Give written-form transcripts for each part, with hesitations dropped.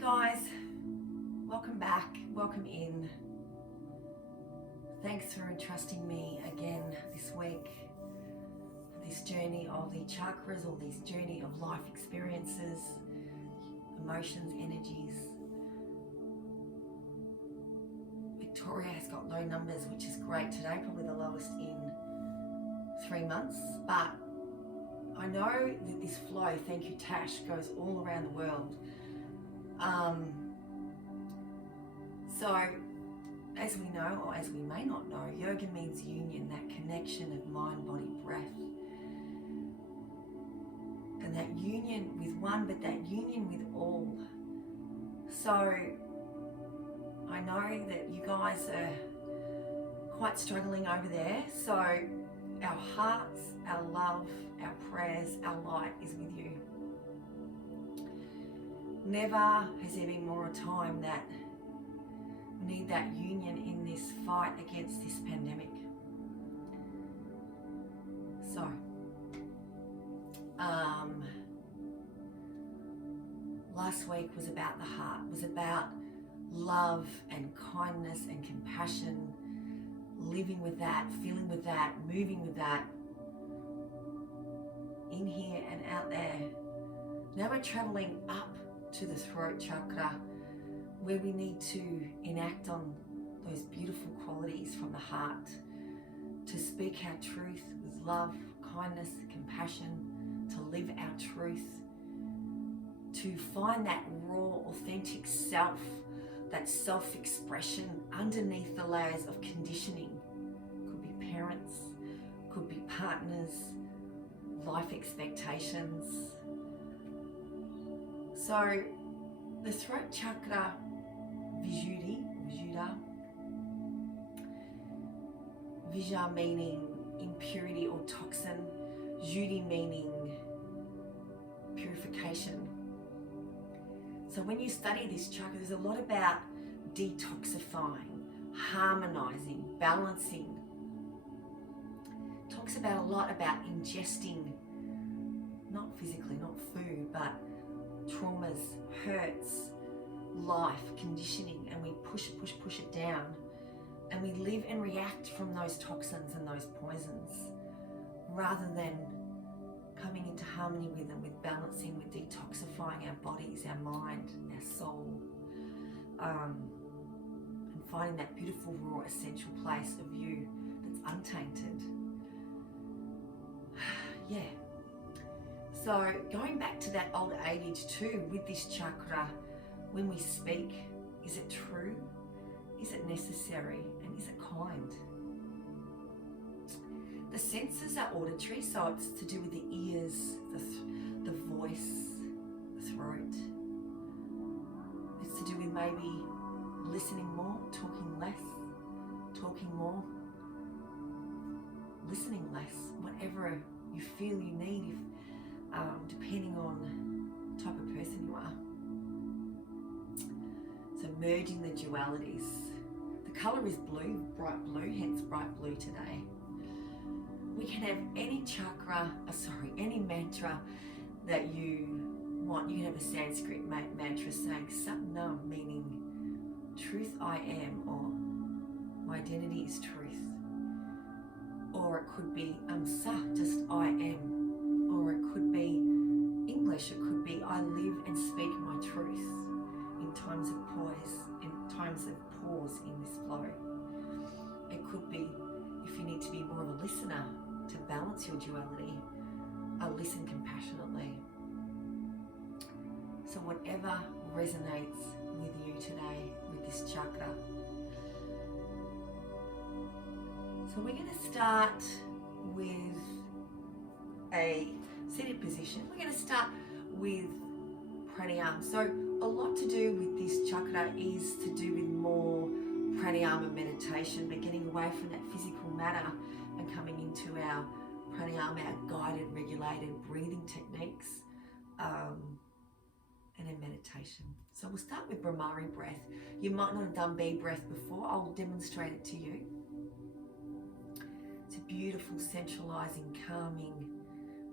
guys, welcome back, welcome in. Thanks for entrusting me again this week for this journey of the chakras, or this journey of life experiences, emotions, energies. Victoria has got low numbers, which is great today, probably the lowest in 3 months, but I know that this flow, thank you Tash, goes all around the world. So as we know, or as we may not know, yoga means union, that connection of mind, body, breath. And that union with one, but that union with all. So I know that you guys are quite struggling over there. So our hearts, our love, our prayers, our light is with you. Never has there been more a time that we need that union in this fight against this pandemic. So, last week was about the heart, was about love and kindness and compassion, living with that, feeling with that, moving with that, in here and out there. Now we're traveling up to the throat chakra, where we need to enact on those beautiful qualities from the heart, to speak our truth with love, kindness, compassion, to live our truth, to find that raw, authentic self, that self-expression underneath the layers of conditioning. Could be parents, could be partners, life expectations. So the throat chakra, Vishuddi, Visha meaning impurity or toxin, Shuddhi meaning purification. So when you study this chakra, there's a lot about detoxifying, harmonizing, balancing. It talks about a lot about ingesting, not physically, not food, but traumas, hurts, life, conditioning, and we push it down, and we live and react from those toxins and those poisons, rather than coming into harmony with them, with balancing, with detoxifying our bodies, our mind, our soul, and finding that beautiful, raw, essential place of you that's untainted. Yeah. So going back to that old adage too, with this chakra, when we speak, is it true? Is it necessary? And is it kind? The senses are auditory, so it's to do with the ears, the voice, the throat. It's to do with maybe listening more, talking less, talking more, listening less, whatever you feel you need, depending on the type of person you are. So merging the dualities. The colour is blue, bright blue, hence bright blue today. We can have any chakra, any mantra that you want. You can have a Sanskrit mantra saying Satnam, meaning truth I am, or my identity is truth. Or it could be Sa, just I am. Or it could be English, it could be I live and speak my truth in times of pause in this flow. It could be, if you need to be more of a listener to balance your duality, I listen compassionately. So whatever resonates with you today with this chakra. So we're going to start with a seated position. We're going to start with pranayama. So a lot to do with this chakra is to do with more pranayama meditation, but getting away from that physical matter and coming into our pranayama, our guided, regulated breathing techniques, and in meditation. So we'll start with Brahmari breath. You might not have done B breath before. I'll demonstrate it to you. It's a beautiful, centralizing, calming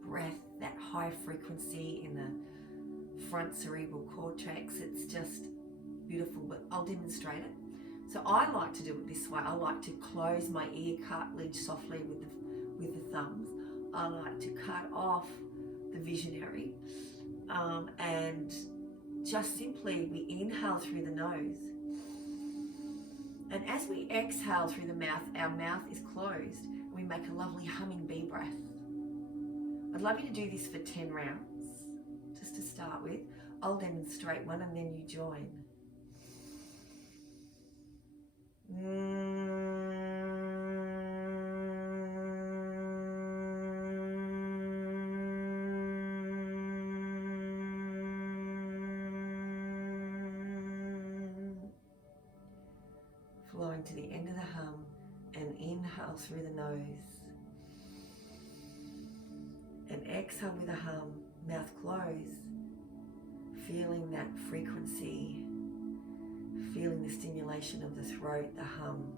breath, that high frequency in the front cerebral cortex. It's just beautiful, but I'll demonstrate it. So I like to do it this way. I like to close my ear cartilage softly with the thumbs. I like to cut off the visionary, and just simply we inhale through the nose, and as we exhale through the mouth, our mouth is closed. We make a lovely humming bee breath. I'd love you to do this for 10 rounds, just to start with. I'll demonstrate one and then you join. Flowing to the end of the hum, and inhale through the nose and exhale with a hum, mouth closed, feeling that frequency, feeling the stimulation of the throat, the hum.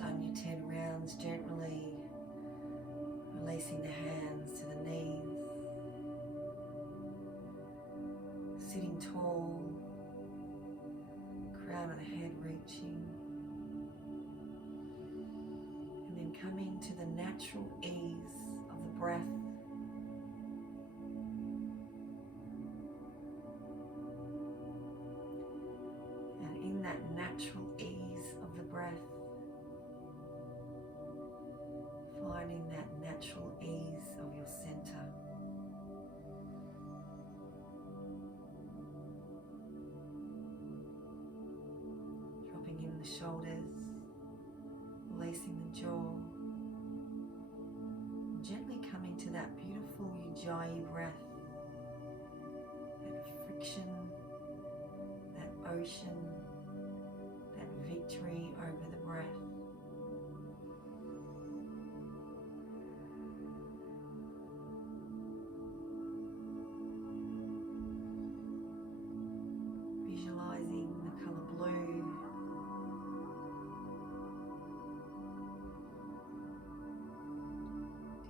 Done your 10 rounds, gently releasing the hands to the knees, sitting tall, crown of the head reaching, and then coming to the natural ease of the breath. And in that natural ease of the breath, finding that natural ease of your center. Dropping in the shoulders, releasing the jaw. Gently coming to that beautiful Ujjayi breath. That friction, that ocean, that victory over the breath. Visualizing the color blue,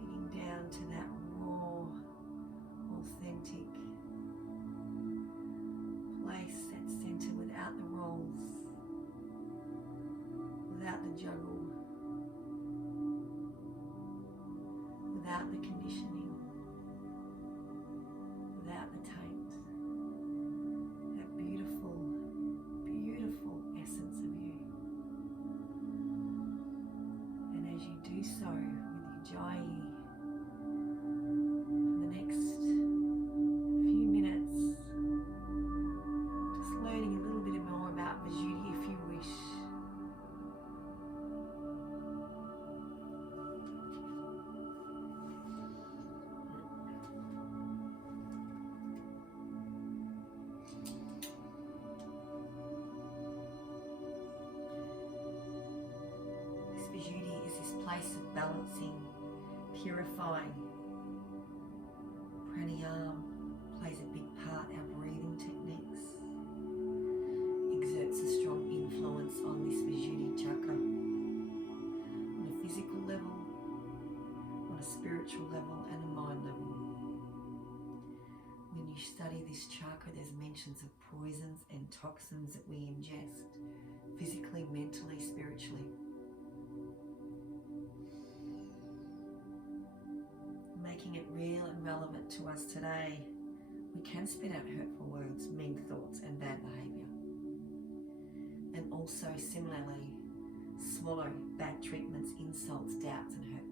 digging down to that raw, authentic place, that center without the rolls, without the juggle, without the conditioning, without the taint. That beautiful, beautiful essence of you. And as you do so with Ujjayi, for the next few minutes, place of balancing, purifying. Pranayama plays a big part. Our breathing techniques exerts a strong influence on this Vishuddi chakra on a physical level, on a spiritual level, and a mind level. When you study this chakra, there's mentions of poisons and toxins that we ingest physically, mentally, spiritually. Making it real and relevant to us today, we can spit out hurtful words, mean thoughts, and bad behaviour. And also, similarly, swallow bad treatments, insults, doubts, and hurts.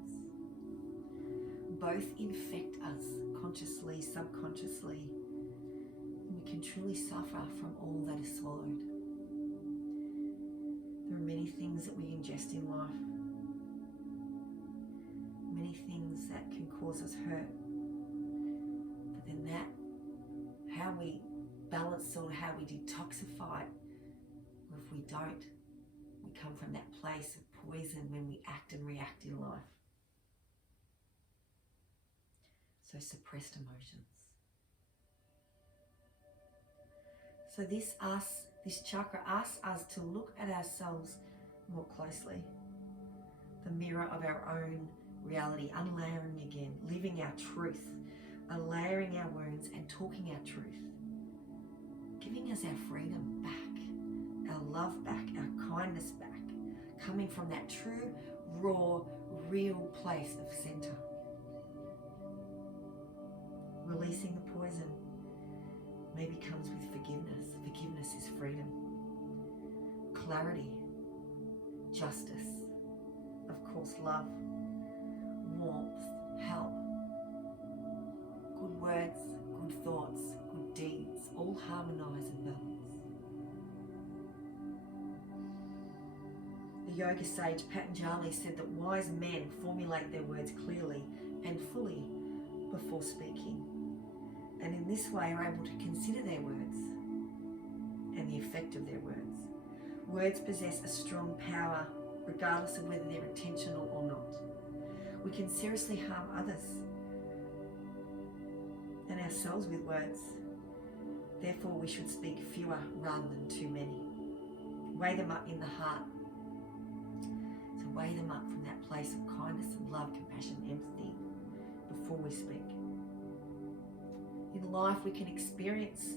Both infect us consciously, subconsciously, and we can truly suffer from all that is swallowed. There are many things that we ingest in life, many things that can cause us hurt, but then how we balance or how we detoxify it, or if we don't, we come from that place of poison when we act and react in life. So suppressed emotions. So this chakra asks us to look at ourselves more closely. The mirror of our own reality, unlayering again, living our truth, unlayering our wounds and talking our truth, giving us our freedom back, our love back, our kindness back, coming from that true, raw, real place of center. Releasing the poison maybe comes with forgiveness. Forgiveness is freedom, clarity, justice, of course love, warmth, help, good words, good thoughts, good deeds, all harmonise and balance. The yoga sage Patanjali said that wise men formulate their words clearly and fully before speaking, and in this way are able to consider their words and the effect of their words. Words possess a strong power regardless of whether they're intentional or not. We can seriously harm others and ourselves with words. Therefore, we should speak fewer rather than too many. Weigh them up in the heart. So weigh them up from that place of kindness and love, compassion, empathy before we speak. In life, we can experience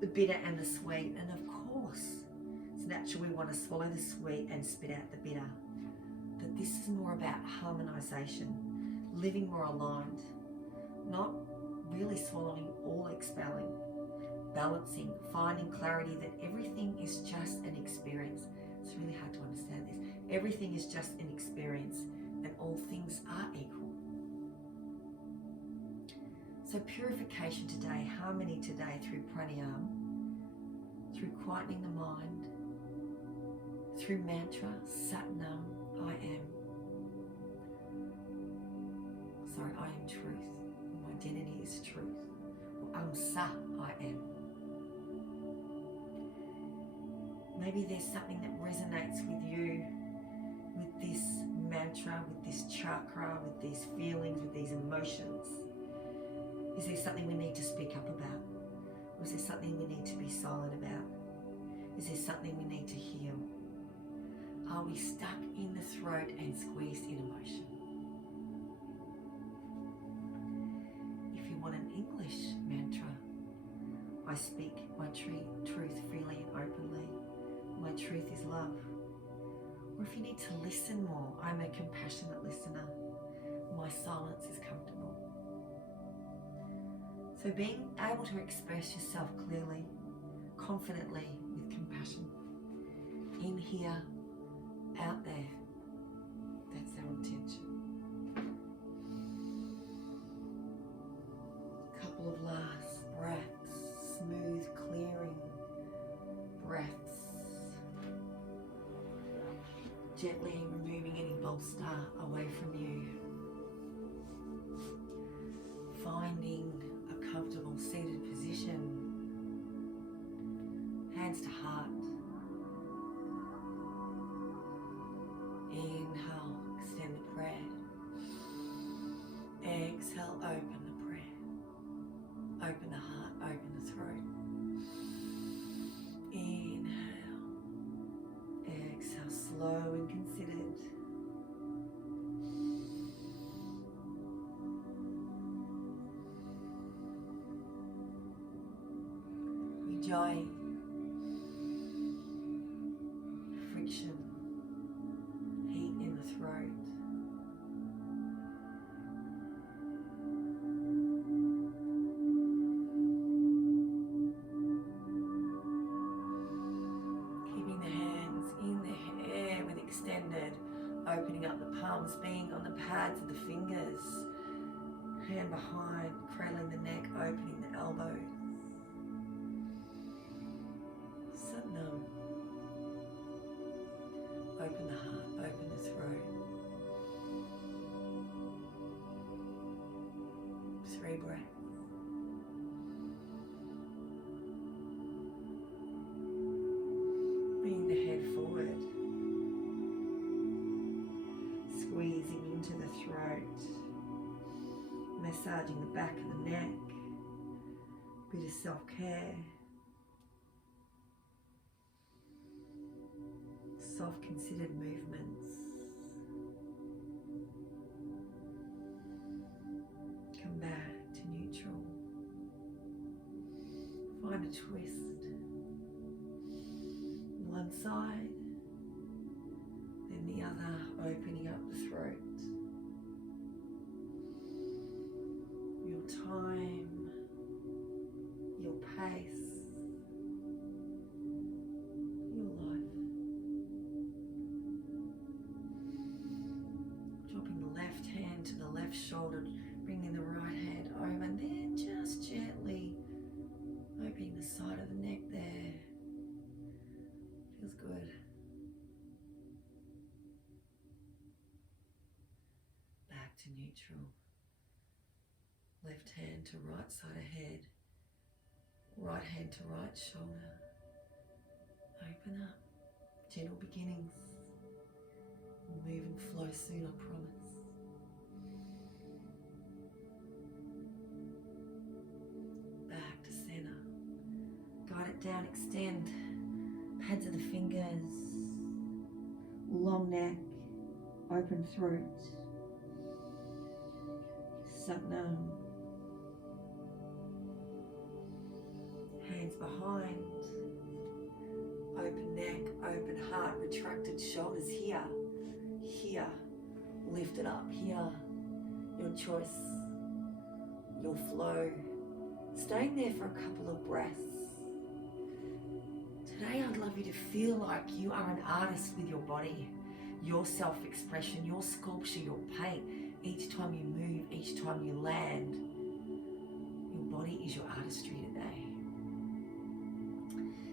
the bitter and the sweet, and of course, it's natural we want to swallow the sweet and spit out the bitter. But this is more about harmonisation, living more aligned, not really swallowing or expelling, balancing, finding clarity that everything is just an experience. It's really hard to understand this. Everything is just an experience and all things are equal. So purification today, harmony today through pranayama, through quietening the mind, through mantra, Satnam, I am. Sorry, I am truth. My identity is truth. Or Sa, I am. Maybe there's something that resonates with you, with this mantra, with this chakra, with these feelings, with these emotions. Is there something we need to speak up about? Or is there something we need to be silent about? Is there something we need to heal? Are we stuck in the throat and squeezed in emotion? If you want an English mantra, I speak my truth freely and openly. My truth is love. Or if you need to listen more, I'm a compassionate listener. My silence is comfortable. So being able to express yourself clearly, confidently, with compassion, in here, out there, that's our intention. A couple of last breaths, smooth, clearing breaths. Gently removing any bolster away from you. Finding a comfortable seated position. Hands to heart. Inhale, extend the breath. exhale, open the breath. Open the heart, open the throat. Inhale. Exhale, slow and considered. Enjoy friction, heat in the throat. Keeping the hands in the hair with extended, opening up the palms, being on the pads of the fingers. Hand behind, cradling the neck, opening the elbows. Satnam. Open the heart, open the throat. 3 breaths. Bringing the head forward. Squeezing into the throat. Massaging the back of the neck. Bit of self-care. Soft, considered movements. Come back to neutral. Find a twist. One side, then the other, opening up the throat. Your time, your pace, your life. Dropping the left hand to the left shoulder, bringing the right hand over, and then just gently opening the side of the neck there. Feels good. Back to neutral. Left hand to right side of head. Right hand to right shoulder. Open up. Gentle beginnings. Move and flow soon, I promise. Back to center. Guide it down, extend. Pads of the fingers. Long neck. Open throat. Satnam. Hands behind. Open neck, open heart, retracted shoulders here. Here. Lift it up here. Your choice. Your flow. Staying there for a couple of breaths. Today I'd love you to feel like you are an artist with your body. Your self-expression, your sculpture, your paint. Each time you move, each time you land, your body is your artistry today.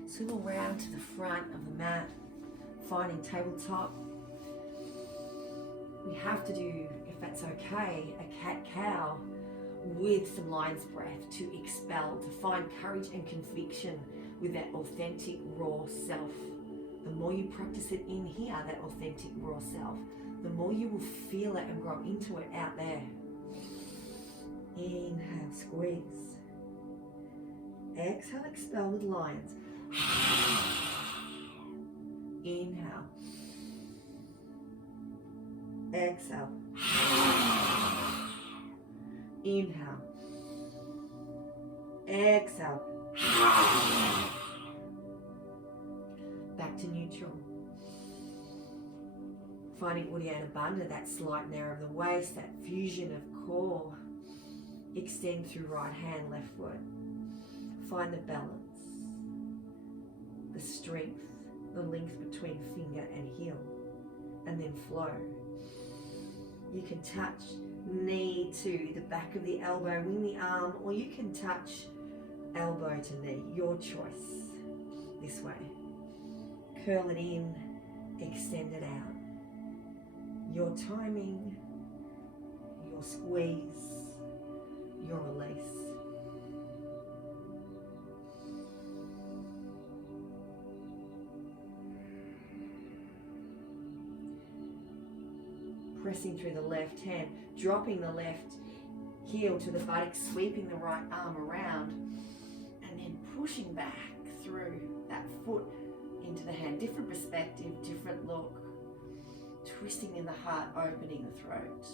Swivel around to the front of the mat, finding tabletop. We have to do, if that's okay, a cat-cow with some lion's breath to expel, to find courage and conviction with that authentic raw self. The more you practice it in here, that authentic raw self, the more you will feel it and grow into it out there. Inhale, squeeze. Exhale, expel with lions. Inhale. Exhale. Inhale. Exhale. Back to neutral. Finding Uddiyana Bandha, that slight narrow of the waist, that fusion of core. Extend through right hand, left foot. Find the balance, the strength, the length between finger and heel, and then flow. You can touch knee to the back of the elbow, wing the arm, or you can touch elbow to knee, your choice. This way. Curl it in, extend it out. Your timing, your squeeze, your release. Pressing through the left hand, dropping the left heel to the buttocks, sweeping the right arm around, and then pushing back through that foot into the hand. Different perspective, different look. Twisting in the heart, opening the throat.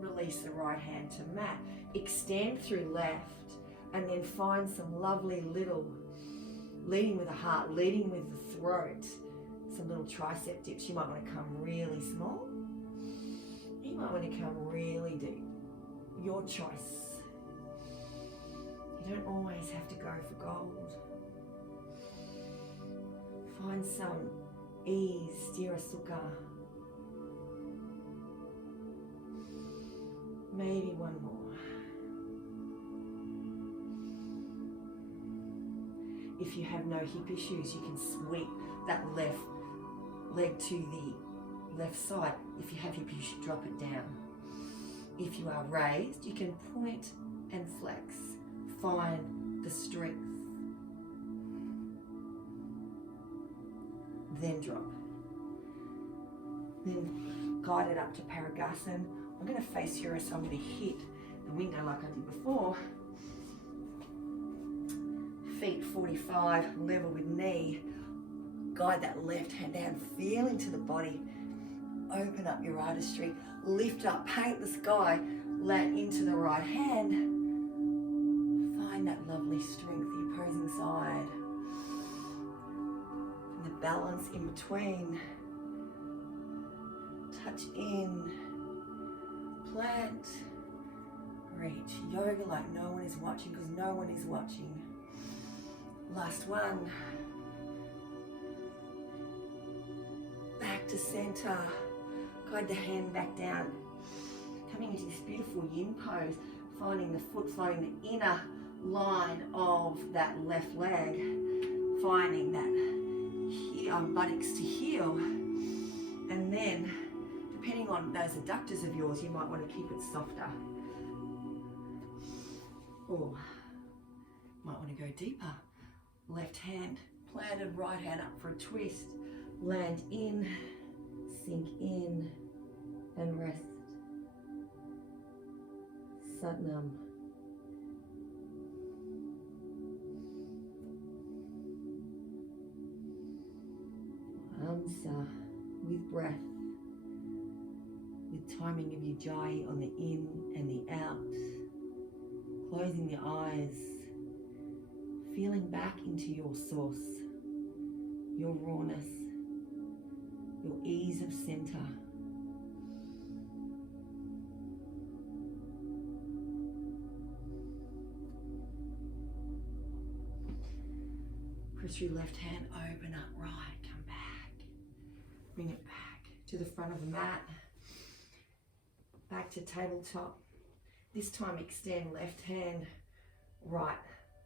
Release the right hand to mat. Extend through left, and then find some lovely little, leading with the heart, leading with the throat, some little tricep dips. You might want to come really small. You might want to come really deep. Your choice. You don't always have to go for gold. Find some ease, stira sukha. Maybe one more. If you have no hip issues, you can sweep that left leg to the left side. If you have hip issues, drop it down. If you are raised, you can point and flex. Find the strength. Then drop. Then guide it up to Parigasan. I'm going to face here, so I'm going to hit the window like I did before. Feet 45, level with knee. Guide that left hand down, feel into the body. Open up your artistry, lift up, paint the sky, land into the right hand. Find that lovely strength, the opposing side. And the balance in between. Touch in, plant, reach. Yoga like no one is watching, because no one is watching. Last one. Back to center. Guide the hand back down. Coming into this beautiful yin pose, finding the foot, finding the inner line of that left leg, finding that buttocks to heel, and then depending on those adductors of yours, you might want to keep it softer. Or might want to go deeper. Left hand planted, right hand up for a twist. Land in, sink in, and rest. Satnam. Amsa, with breath, with timing of your jai on the in and the out. Closing the eyes, feeling back into your source, your rawness, your ease of center. Press your left hand, open up right, come back. Bring it back to the front of the mat, back to tabletop. This time extend left hand, right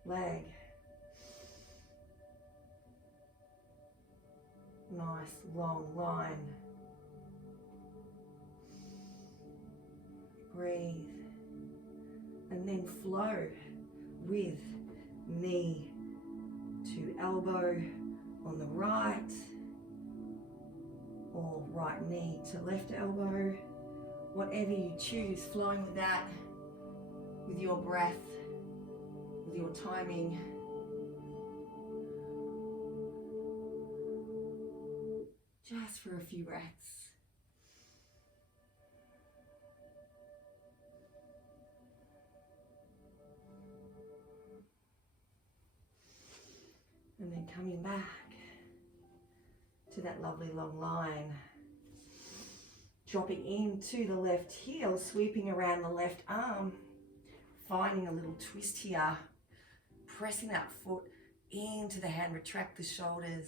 leg. Nice long line. Breathe. And then flow with knee to elbow on the right, or right knee to left elbow. Whatever you choose, flowing with that, with your breath, with your timing. Just for a few breaths. And then coming back to that lovely long line. Dropping into the left heel, sweeping around the left arm, finding a little twist here, pressing that foot into the hand, retract the shoulders,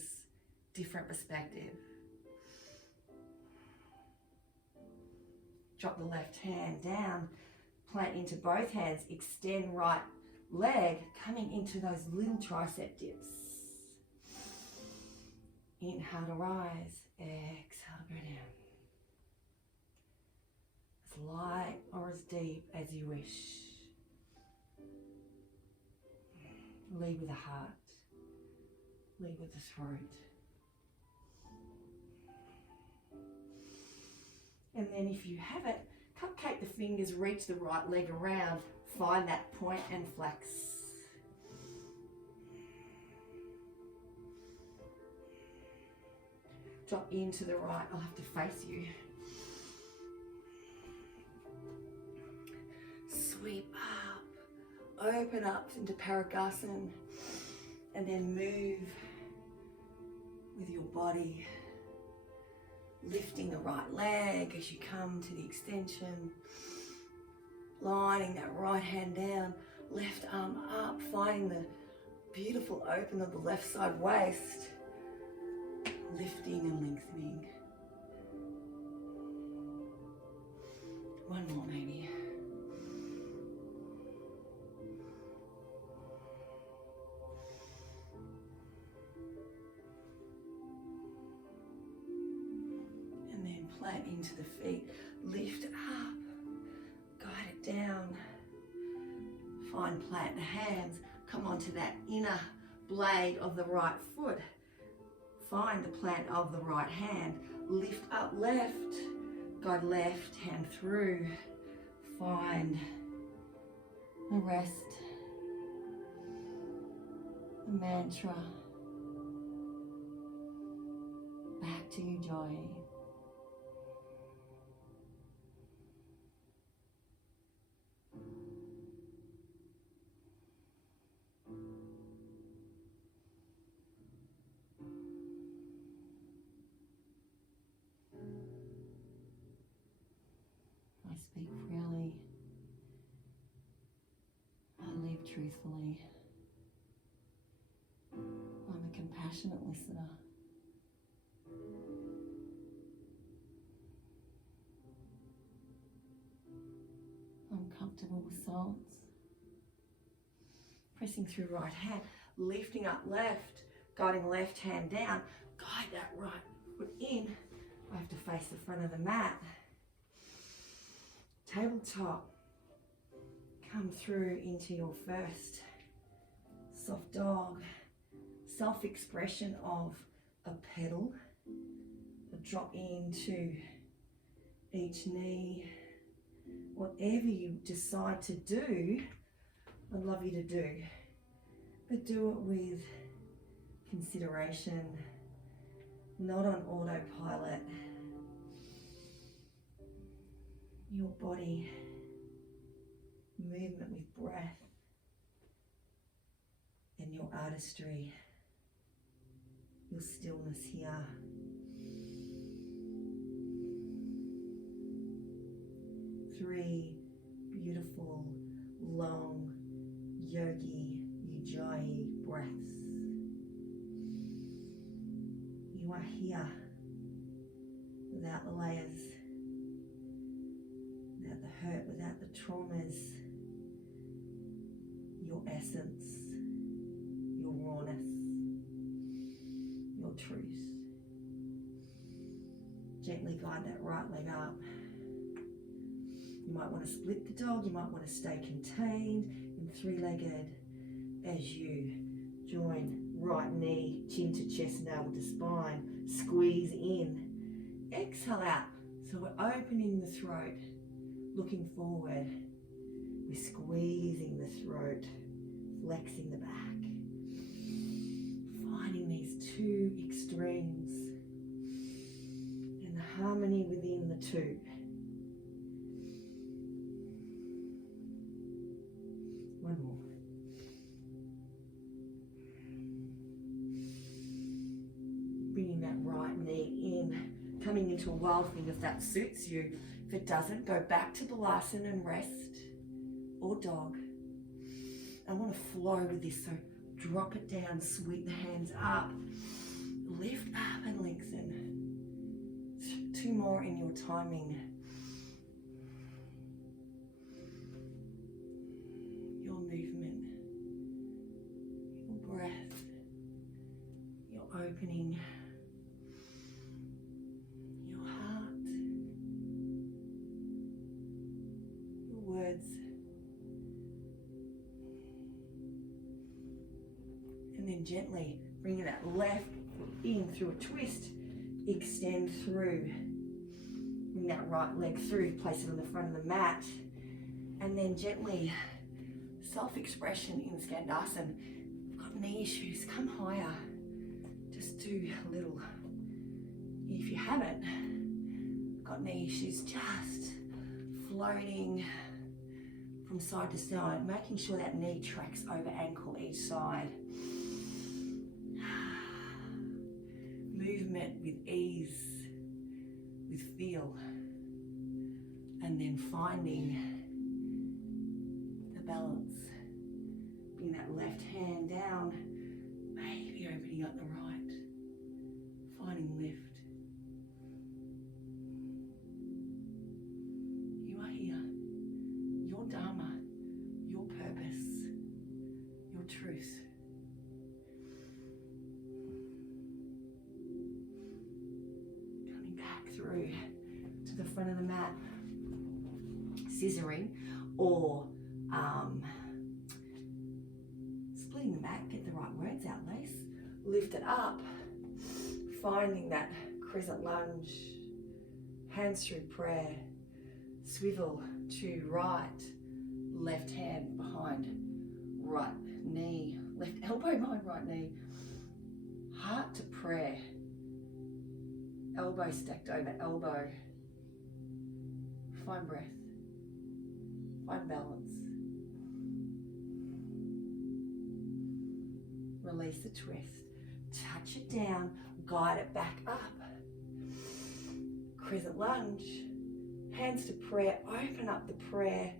different perspective. Drop the left hand down, plant into both hands, extend right leg, coming into those little tricep dips. Inhale to rise, exhale to go down. As light or as deep as you wish. Lead with the heart, lead with the throat. And then if you have it, cupcake the fingers, reach the right leg around, find that point and flex. Drop into the right, I'll have to face you. Sweep up, open up into Paragasan, and then move with your body, lifting the right leg as you come to the extension, lining that right hand down, left arm up, finding the beautiful open of the left side waist, lifting and lengthening. One more maybe. And then plant into the feet, lift up, guide it down. Find plant the hands, come onto that inner blade of the right foot. Find the plant of the right hand, lift up left, guide left hand through, find the rest, the mantra, back to you, joy. I speak freely, I live truthfully, I'm a compassionate listener. I'm comfortable with silence. Pressing through right hand, lifting up left, guiding left hand down, guide that right foot in. I have to face the front of the mat. Tabletop, come through into your first soft dog, self-expression of a pedal, a drop into each knee. Whatever you decide to do, I'd love you to do, but do it with consideration, not on autopilot. Your body, movement with breath, and your artistry, your stillness here. Three beautiful, long, yogi, ujjayi breaths. You are here without the layers, without the hurt, without the traumas. Your essence, your rawness, your truth. Gently guide that right leg up. You might want to split the dog, you might want to stay contained in three-legged as you join right knee, chin to chest, navel to spine, squeeze in, exhale out. So we're opening the throat, looking forward, we're squeezing the throat, flexing the back, finding these two extremes and the harmony within the two. One more. Bringing that right knee in, coming into a wild thing if that suits you. If it doesn't, go back to Balasana and rest, or dog. I want to flow with this, so drop it down, sweep the hands up, lift up and lengthen. Two more in your timing. Your movement, your breath, your opening, your heart, your words. And then gently bringing that left foot in through a twist, extend through. Bring that right leg through, place it on the front of the mat, and then gently, self-expression in Skandasana. Got knee issues, come higher. Just do a little. If you haven't got knee issues, just floating from side to side, making sure that knee tracks over ankle each side. Movement with ease, with feel, and then finding the balance. Bring that left hand down, maybe opening up the right, finding lift. You are here, your Dharma, your purpose, your truth. Coming back through to the front of the mat, scissoring or splitting the mat, get the right words out, Lace. Lift it up, finding that crescent lunge, hands through prayer, swivel to right, left hand behind right knee, left elbow behind right knee, heart to prayer, elbow stacked over elbow. Find breath, find balance. Release the twist, touch it down, guide it back up. Crescent lunge, hands to prayer, open up the prayer,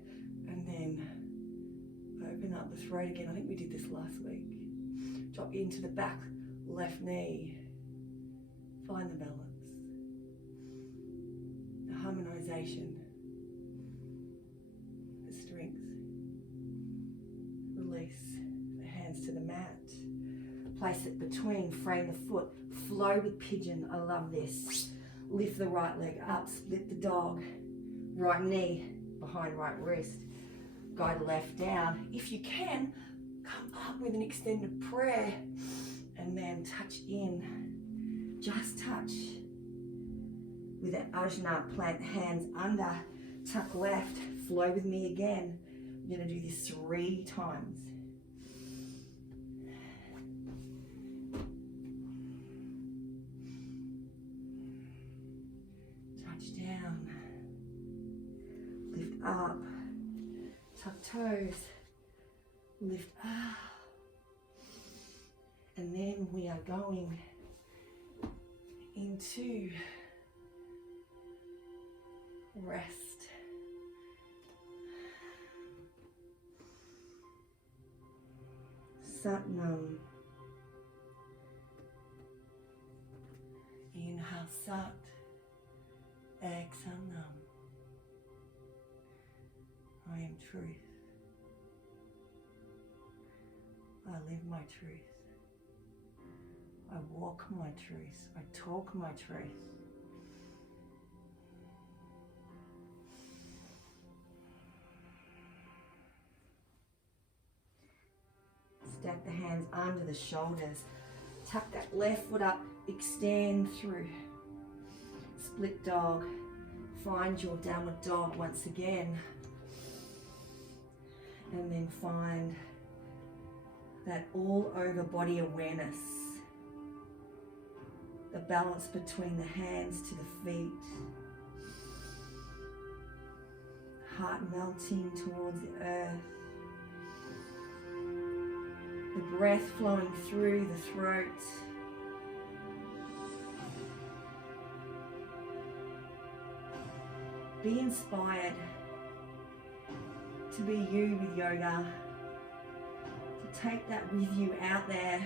and then open up the throat again. I think we did this last week. Drop into the back left knee, find the balance, the harmonization, the strength. Release the hands to the mat. Place it between, frame the foot, flow with pigeon. I love this. Lift the right leg up, split the dog, right knee behind right wrist. Guide left down. If you can, come up with an extended prayer and then touch in. Just touch. With that Ajna, plant hands under, tuck left, flow with me again. We're going to do this 3 times. Down, lift up, tuck toes, lift up, and then we are going into rest. Satnam. Inhale Sat. Exhale Nam. I am truth. I live my truth. I walk my truth. I talk my truth. Stack the hands under the shoulders. Tuck that left foot up. Extend through. Split dog. Find your downward dog once again. And then find that all over body awareness. The balance between the hands to the feet. Heart melting towards the earth. The breath flowing through the throat. Be inspired to be you with yoga, to take that with you out there,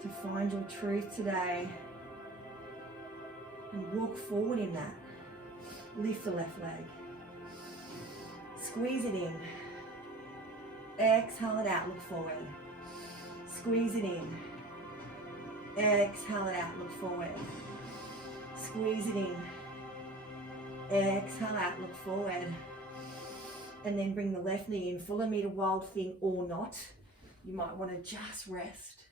to find your truth today and walk forward in that. Lift the left leg, squeeze it in, exhale it out, look forward, squeeze it in, exhale it out, look forward, squeeze it in, exhale out, look forward, and then bring the left knee in. Follow me to Wild Thing or not. You might want to just rest.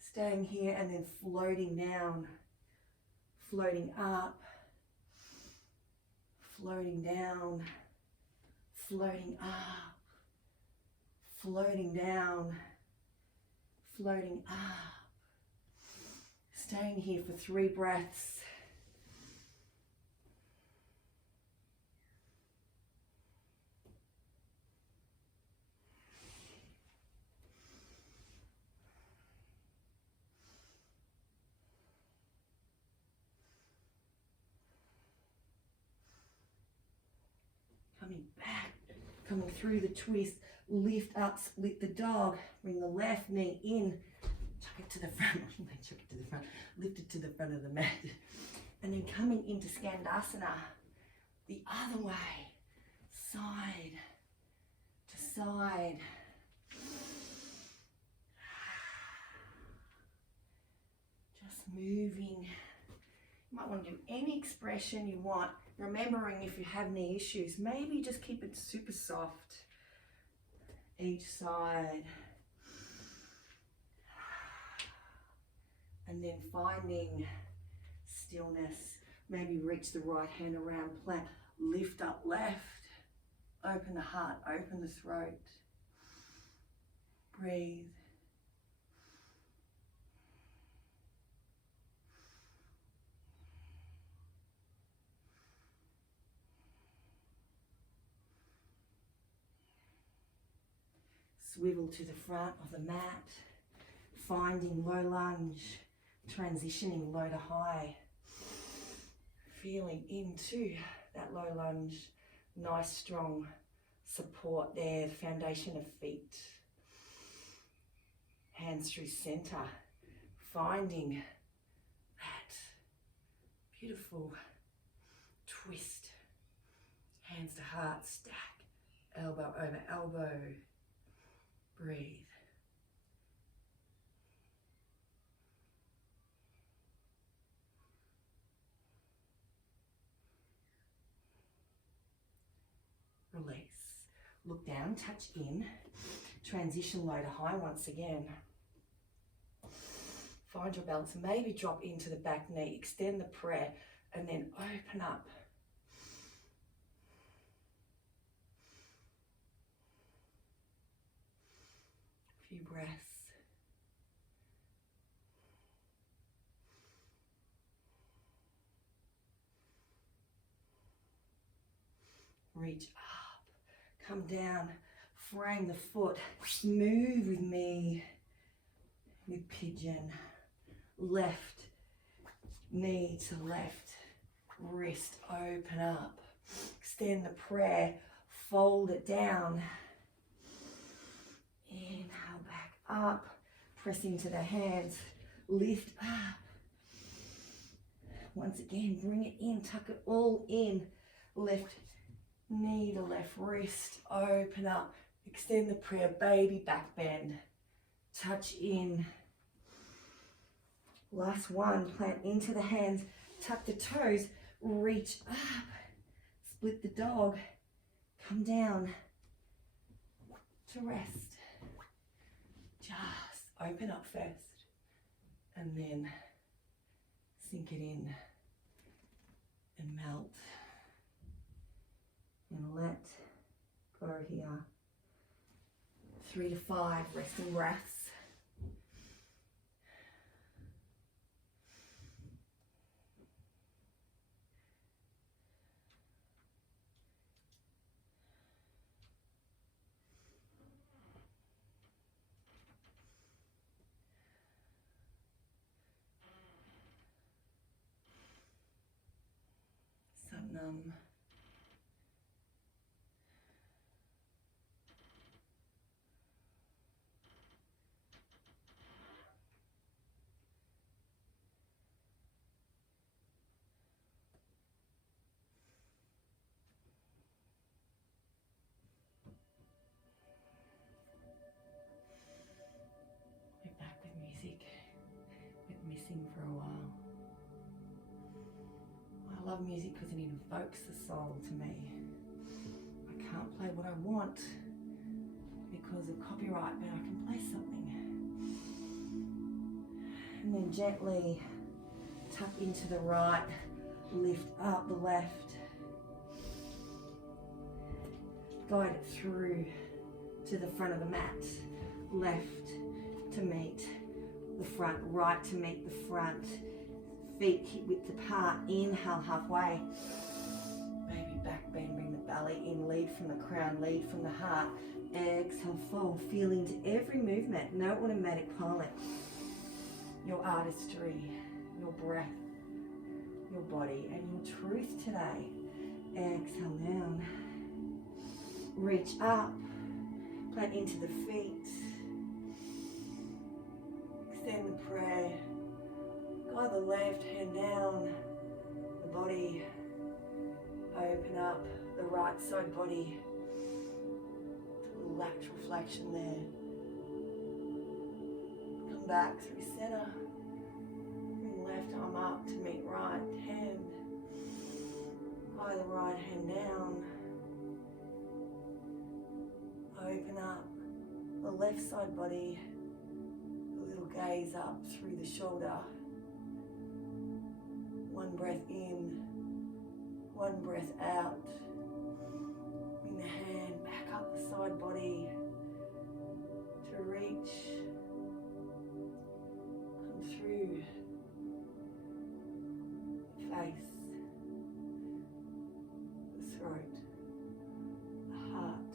Staying here and then floating down floating up, floating down, floating up, floating down, floating up. Staying here for 3 breaths. Coming back, coming through the twist, lift up, split the dog, bring the left knee in, chuck it to the front, chuck it to the front, lift it to the front of the mat, and then coming into Skandasana, the other way, side to side. Just moving. You might want to do any expression you want, remembering if you have any issues, maybe just keep it super soft each side. And then finding stillness, maybe reach the right hand around, plant, lift up left, open the heart, open the throat, breathe. Swivel to the front of the mat, finding low lunge, transitioning low to high, feeling into that low lunge, nice strong support there, the foundation of feet, hands through center, finding that beautiful twist, hands to heart, stack, elbow over elbow. Breathe. Release. Look down, touch in. Transition low to high once again. Find your balance. Maybe drop into the back knee. Extend the prayer and then open up. Few breaths. Reach up, come down, frame the foot, move with me with pigeon. Left knee to left, wrist open up, extend the prayer, fold it down. Inhale back up, press into the hands, lift up. Once again, bring it in, tuck it all in. Left knee to left wrist, open up, extend the prayer, baby back bend. Touch in. Last one, plant into the hands, tuck the toes, reach up, split the dog, come down to rest. Just open up first and then sink it in and melt and let go here. 3 to 5 resting breaths. Satnam. We're back with music. We're missing for a while. I love music because it invokes the soul to me. I can't play what I want because of copyright, but I can play something. And then gently tuck into the right, lift up the left, guide it through to the front of the mat, left to meet the front, right to meet the front, feet hip width apart, inhale halfway, baby back bend, bring the belly in, lead from the crown, lead from the heart, exhale, fold, feel into every movement, no automatic pilot, your artistry, your breath, your body and your truth today. Exhale down, reach up, plant into the feet, extend the prayer, guide the left hand down, the body, open up the right side body, a little lateral flexion there, come back through center, bring left arm up to meet right hand, guide the right hand down, open up the left side body, a little gaze up through the shoulder, one breath in, one breath out, bring the hand back up the side body to reach, come through, face, the throat, the heart,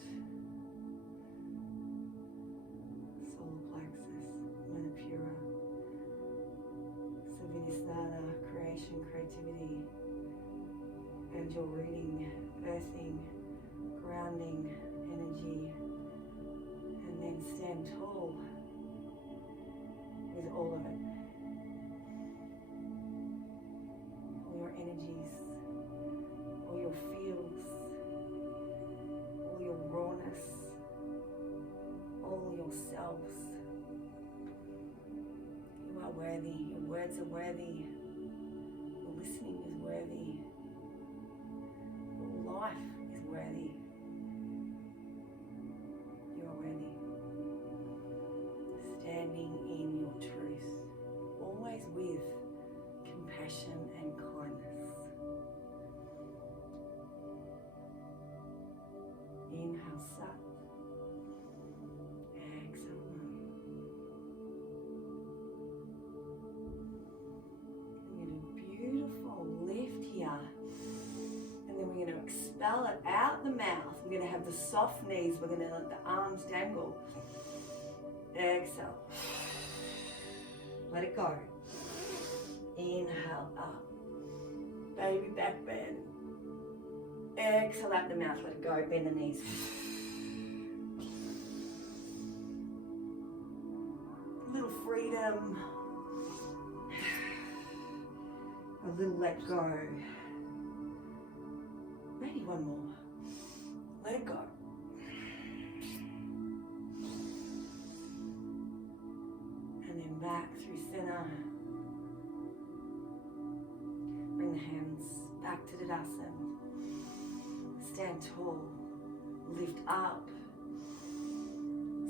solar plexus, manipura, savinasthana, creation, creativity, and your rooting, earthing, grounding energy, and then stand tall with all of it. All your energies, all your feels, all your rawness, all yourselves. You are worthy, your words are worthy, your listening is worthy, your life is worthy. You are worthy. Standing in your truth, always with compassion and kindness. Inhale, Sat. Exhale, Nam. We're going to do a beautiful lift here. And then we're going to expel it out the mouth. We're going to have the soft knees. We're going to let the arms dangle. Exhale. Let it go. Inhale up. Baby back bend. Exhale out the mouth. Let it go. Bend the knees. A little freedom. A little let go. Maybe one more. Let it go. And then back through center. Bring the hands back to Tadasana. Stand tall. Lift up.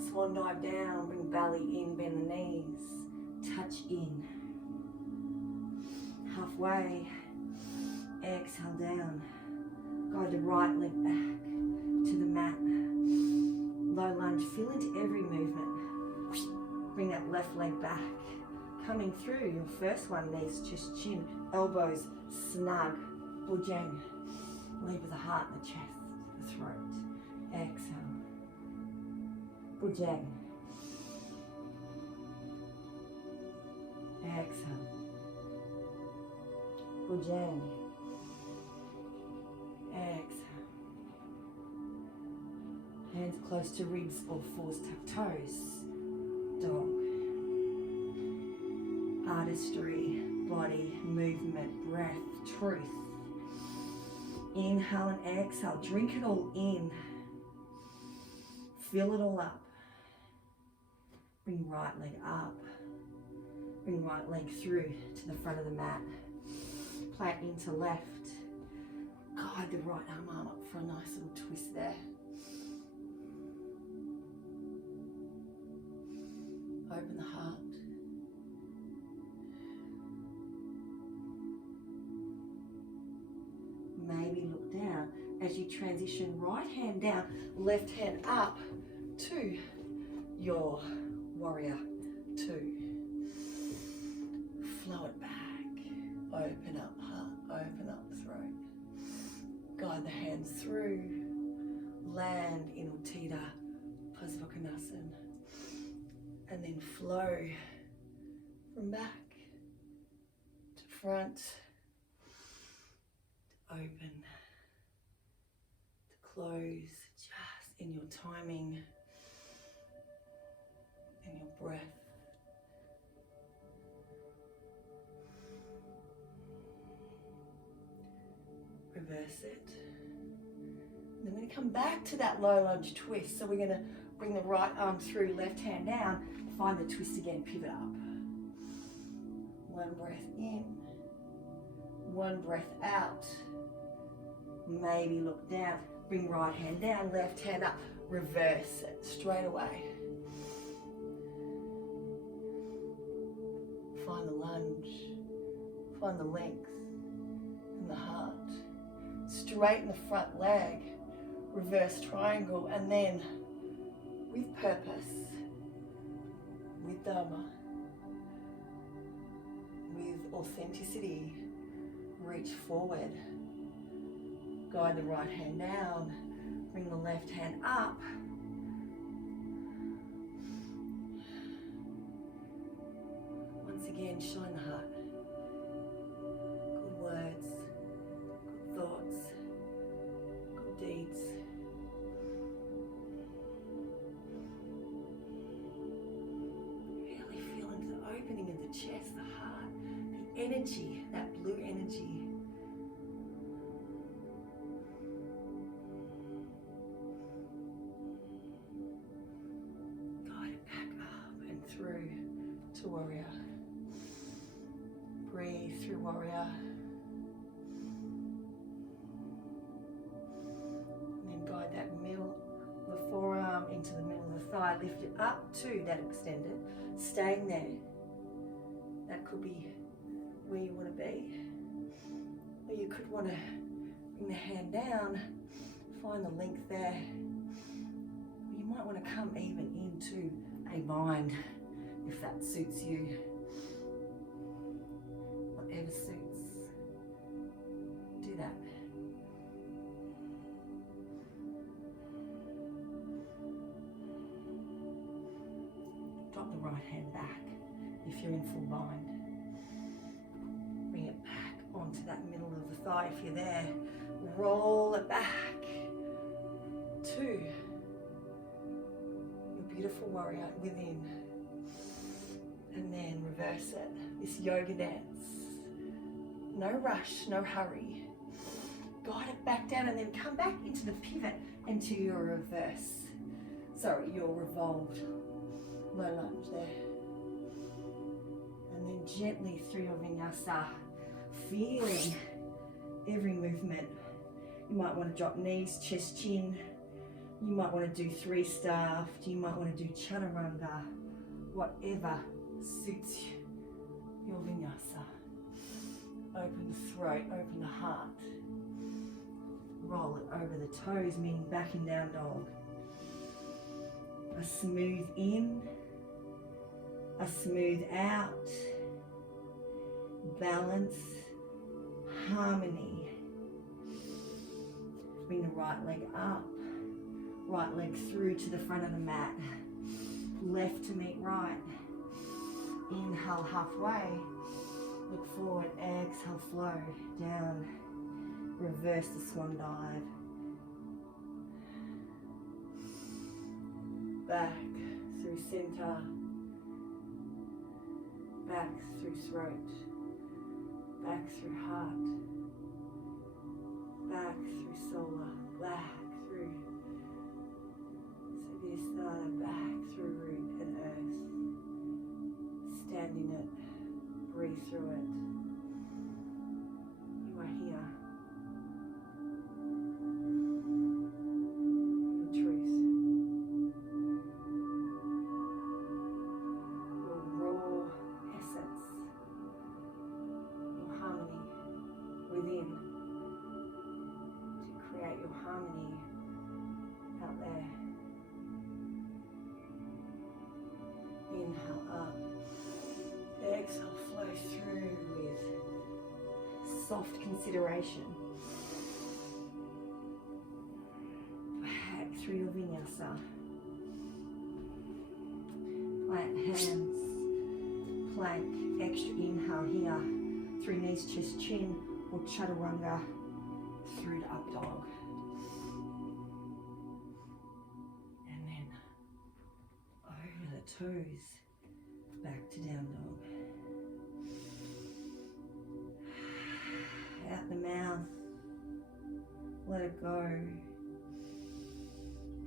Swan dive down. Bring belly in. Bend the knees. Touch in. Halfway. Exhale down. Guide the right leg back to the mat. Low lunge, feel into every movement. Bring that left leg back. Coming through, your first one, knees, chest, chin, elbows, snug. Bujang. Lead with the heart and the chest, the throat. Exhale. Bujang. Exhale. Bujang. Exhale. Hands close to ribs or fours, tuck toes. Dog. Artistry, body, movement, breath, truth. Inhale and exhale. Drink it all in. Fill it all up. Bring right leg up. Bring right leg through to the front of the mat. Plant into left. Guide the right arm up for a nice little twist there. Open the heart. down as you transition right hand down, left hand up to your warrior two. Flow it back. Open up heart, open up throat. Guide the hands through. Land in Uttita Pasvakanasana. And then flow from back to front, to open, to close, just in your timing and your breath. Reverse it. And then we're going to come back to that low lunge twist. So we're going to bring the right arm through, left hand down, find the twist again, pivot up. One breath in, one breath out. Maybe look down, bring right hand down, left hand up, reverse it straight away. Find the lunge, find the length and the heart. Straighten the front leg, reverse triangle, and then with purpose, with Dharma, with authenticity, reach forward. Guide the right hand down, bring the left hand up. Once again, shine the heart. Good words, good thoughts, good deeds. Really feel into the opening of the chest, the heart, the energy, that blue energy. Through to warrior. Breathe through warrior. And then guide that middle, the forearm into the middle of the thigh. Lift it up to that extended. Staying there. That could be where you want to be. Or you could want to bring the hand down, find the length there. You might want to come even into a bind, if that suits you. Whatever suits, do that. Drop the right hand back if you're in full bind. Bring it back onto that middle of the thigh if you're there. Roll it back to your beautiful warrior within. And then reverse it. This yoga dance. No rush, no hurry. Guide it back down and then come back into the pivot, into your reverse. Sorry, your revolved low lunge there. And then gently through your vinyasa, feeling every movement. You might want to drop knees, chest, chin. You might want to do 3 staffed. You might want to do chaturanga. Whatever suits your vinyasa. Open the throat, open the heart. Roll it over the toes, meaning back in down dog. A smooth in, a smooth out. Balance, harmony. Bring the right leg up, right leg through to the front of the mat. Left to meet right. Inhale halfway, look forward, exhale, flow down, reverse the swan dive, back through center, back through throat, back through heart, back through solar, back through Siddhisthana, back through root and earth. Stand in it, breathe through it. You are here. Your truth. Your raw essence. Your harmony within. To soft consideration. Back through your vinyasa. Plant hands. Plank. Extra inhale here. Through knees, chest, chin. Or chaturanga. Through to up dog. And then over the toes. Back to down dog. Out the mouth. Let it go.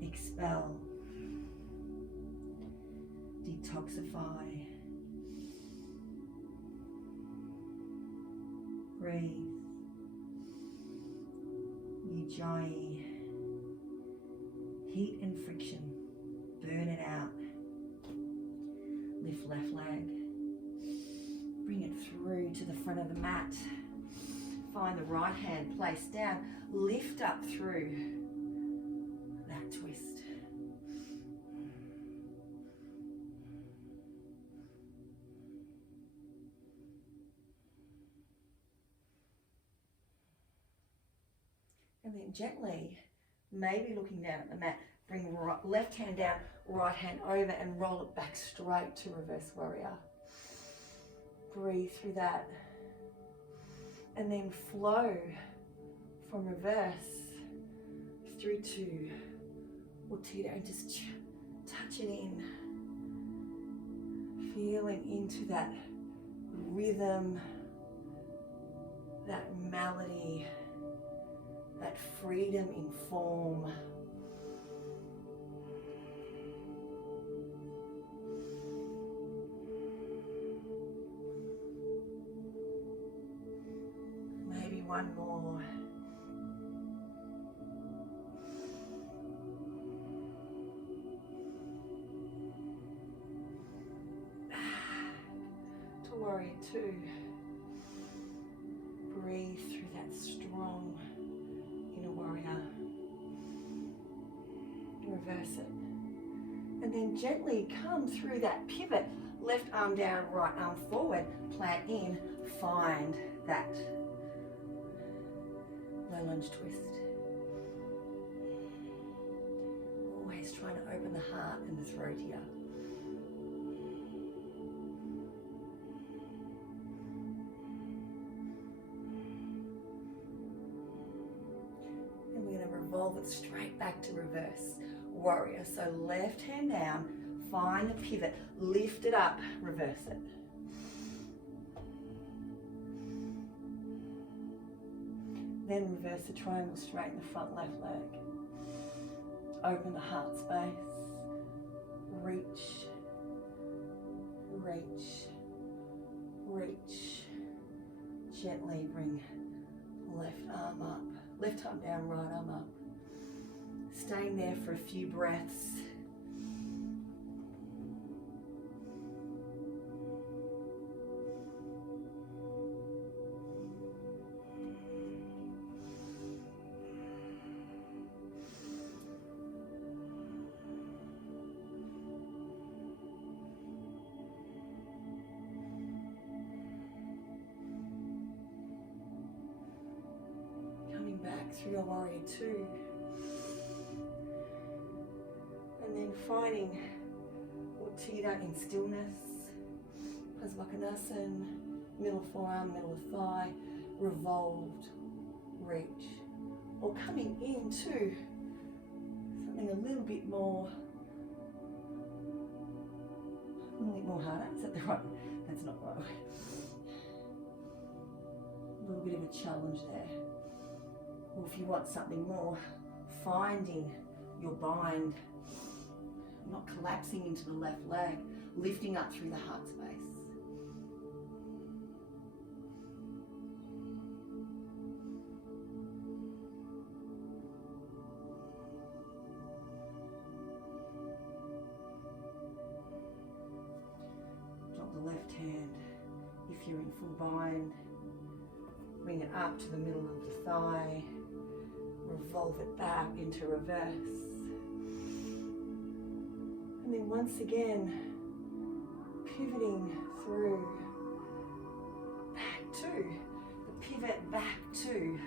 Expel. Detoxify. Breathe. Ujjayi. Heat and friction. Burn it out. Lift left leg. Bring it through to the front of the mat. Find the right hand placed down. Lift up through that twist. And then gently, maybe looking down at the mat, bring left hand down, right hand over and roll it back straight to reverse warrior. Breathe through that. And then flow from reverse through to Uttita and just touch it in. Feeling into that rhythm, that melody, that freedom in form. Maybe one more. To warrior two. Breathe through that strong inner warrior. Reverse it. And then gently come through that pivot. Left arm down, right arm forward. Plant in. Find that low lunge twist. Always trying to open the heart and the throat here. And we're going to revolve it straight back to reverse warrior. So left hand down, find the pivot, lift it up, reverse it. Then reverse the triangle, straighten the front left leg. Open the heart space. Reach, reach, reach. Gently bring left arm up. Left arm down, right arm up. Staying there for a few breaths. Through your warrior two, and then finding Uttita in stillness, Parsvakonasana, middle forearm, middle of thigh, revolved, reach, or coming into something a little bit more harder. Is that the right? That's not right. A little bit of a challenge there. Or if you want something more, finding your bind, not collapsing into the left leg, lifting up through the heart space. Drop the left hand if you're in full bind. Bring it up to the middle of the thigh. Revolve it back into reverse. And then once again, pivoting through back to the pivot back to,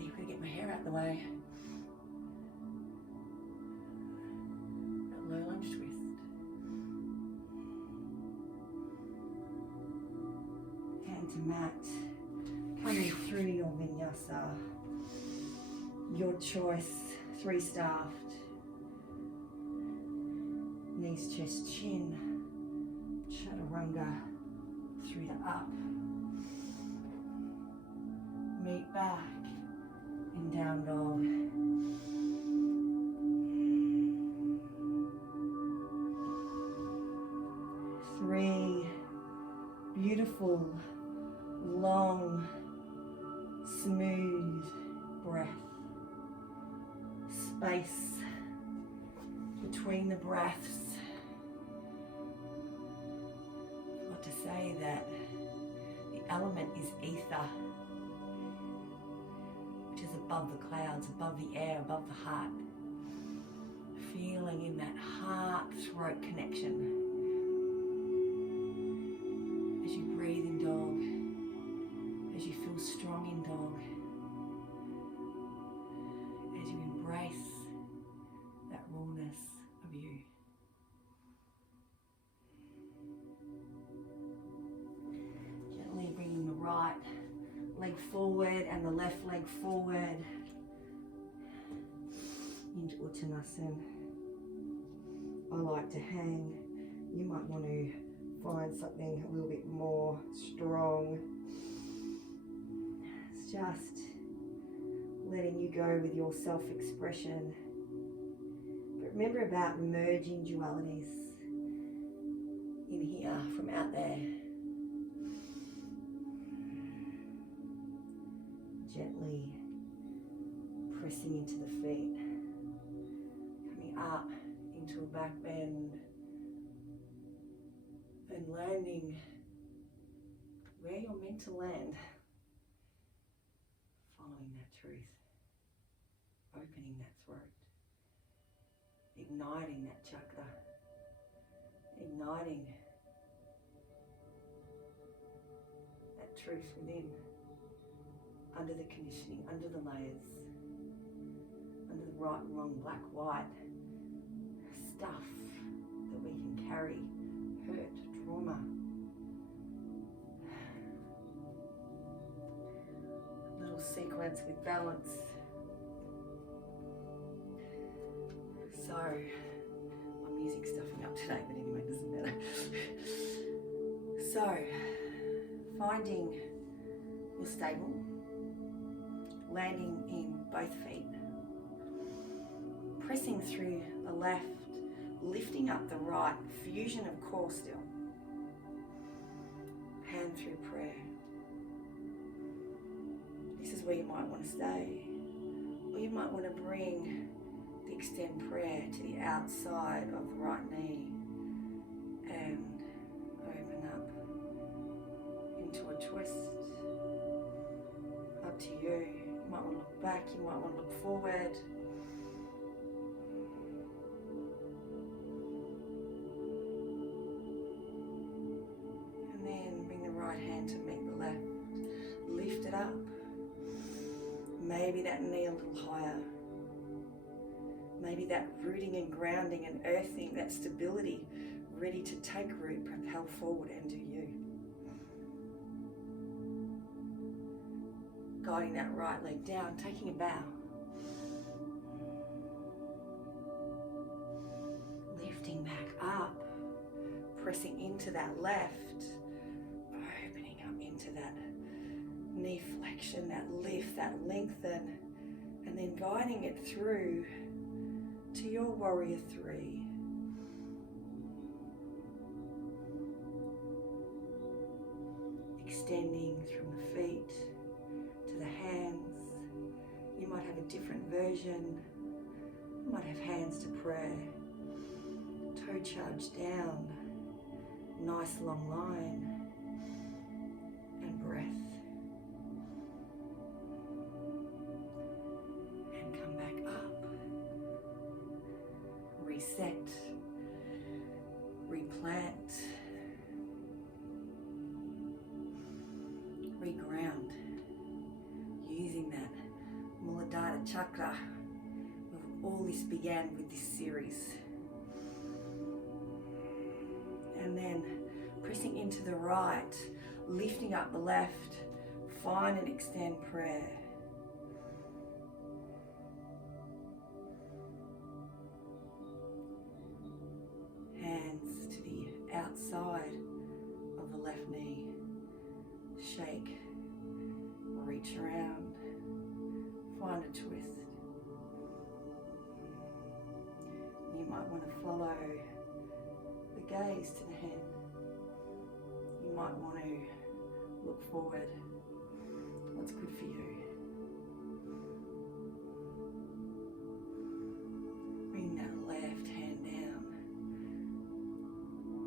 you've got to get my hair out the way, that low lunge twist. Hand to mat, coming through your vinyasa, your choice, 3-staffed, knees, chest, chin, chaturanga through the up, meet back in down dog. Three beautiful, long, smooth breath. Space between the breaths. I want to say that the element is ether, which is above the clouds, above the air, above the heart. Feeling in that heart-throat connection as you breathe in dog, as you feel strong in dog, as you embrace that rawness of you. Gently bringing the right leg forward and the left leg forward into Uttanasana. I like to hang. You might want to find something a little bit more strong. It's just letting you go with your self-expression. But remember about merging dualities in here from out there. Gently pressing into the feet, coming up into a back bend and landing where you're meant to land. Following that truth, opening that throat, igniting that chakra, igniting that truth within, under the conditioning, under the layers, under the right, wrong, black, white stuff that we can carry, hurt, trauma. Little sequence with balance. So, my music's stuffing up today, but anyway, it doesn't matter. So, finding your stable, landing in both feet, pressing through the left, lifting up the right, fusion of core still, hand through prayer. This is where you might want to stay, or you might want to bring the extend prayer to the outside of the right knee and open up into a twist. Up to you. You might want to look back, you might want to look forward. And then bring the right hand to meet the left. Lift it up. Maybe that knee a little higher. Maybe that rooting and grounding and earthing, that stability, ready to take root, propel forward and do you. Guiding that right leg down, taking a bow. Lifting back up, pressing into that left, opening up into that knee flexion, that lift, that lengthen, and then guiding it through to your warrior three. Extending from the feet to the hands. You might have a different version. You might have hands to prayer. Toe charge down. Nice long line. And breath. And come back up. Reset. Replant. Reground. heart chakra. All this began with this series. And then pressing into the right, lifting up the left, find and extend prayer. Hands to the outside of the left knee. Shake, reach around, find a twist. You might want to follow the gaze to the hand. You might want to look forward. What's good for you? Bring that left hand down.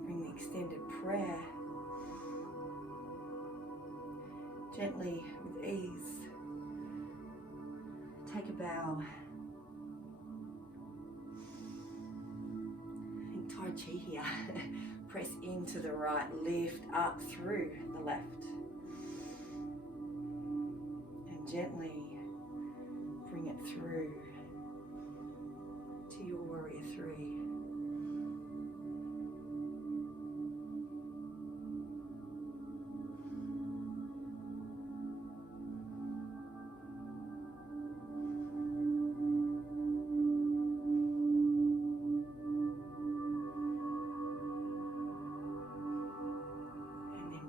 Bring the extended prayer. Gently, with ease, take a bow. Tai Chi here. Press into the right, lift up through the left. And gently bring it through to your warrior three.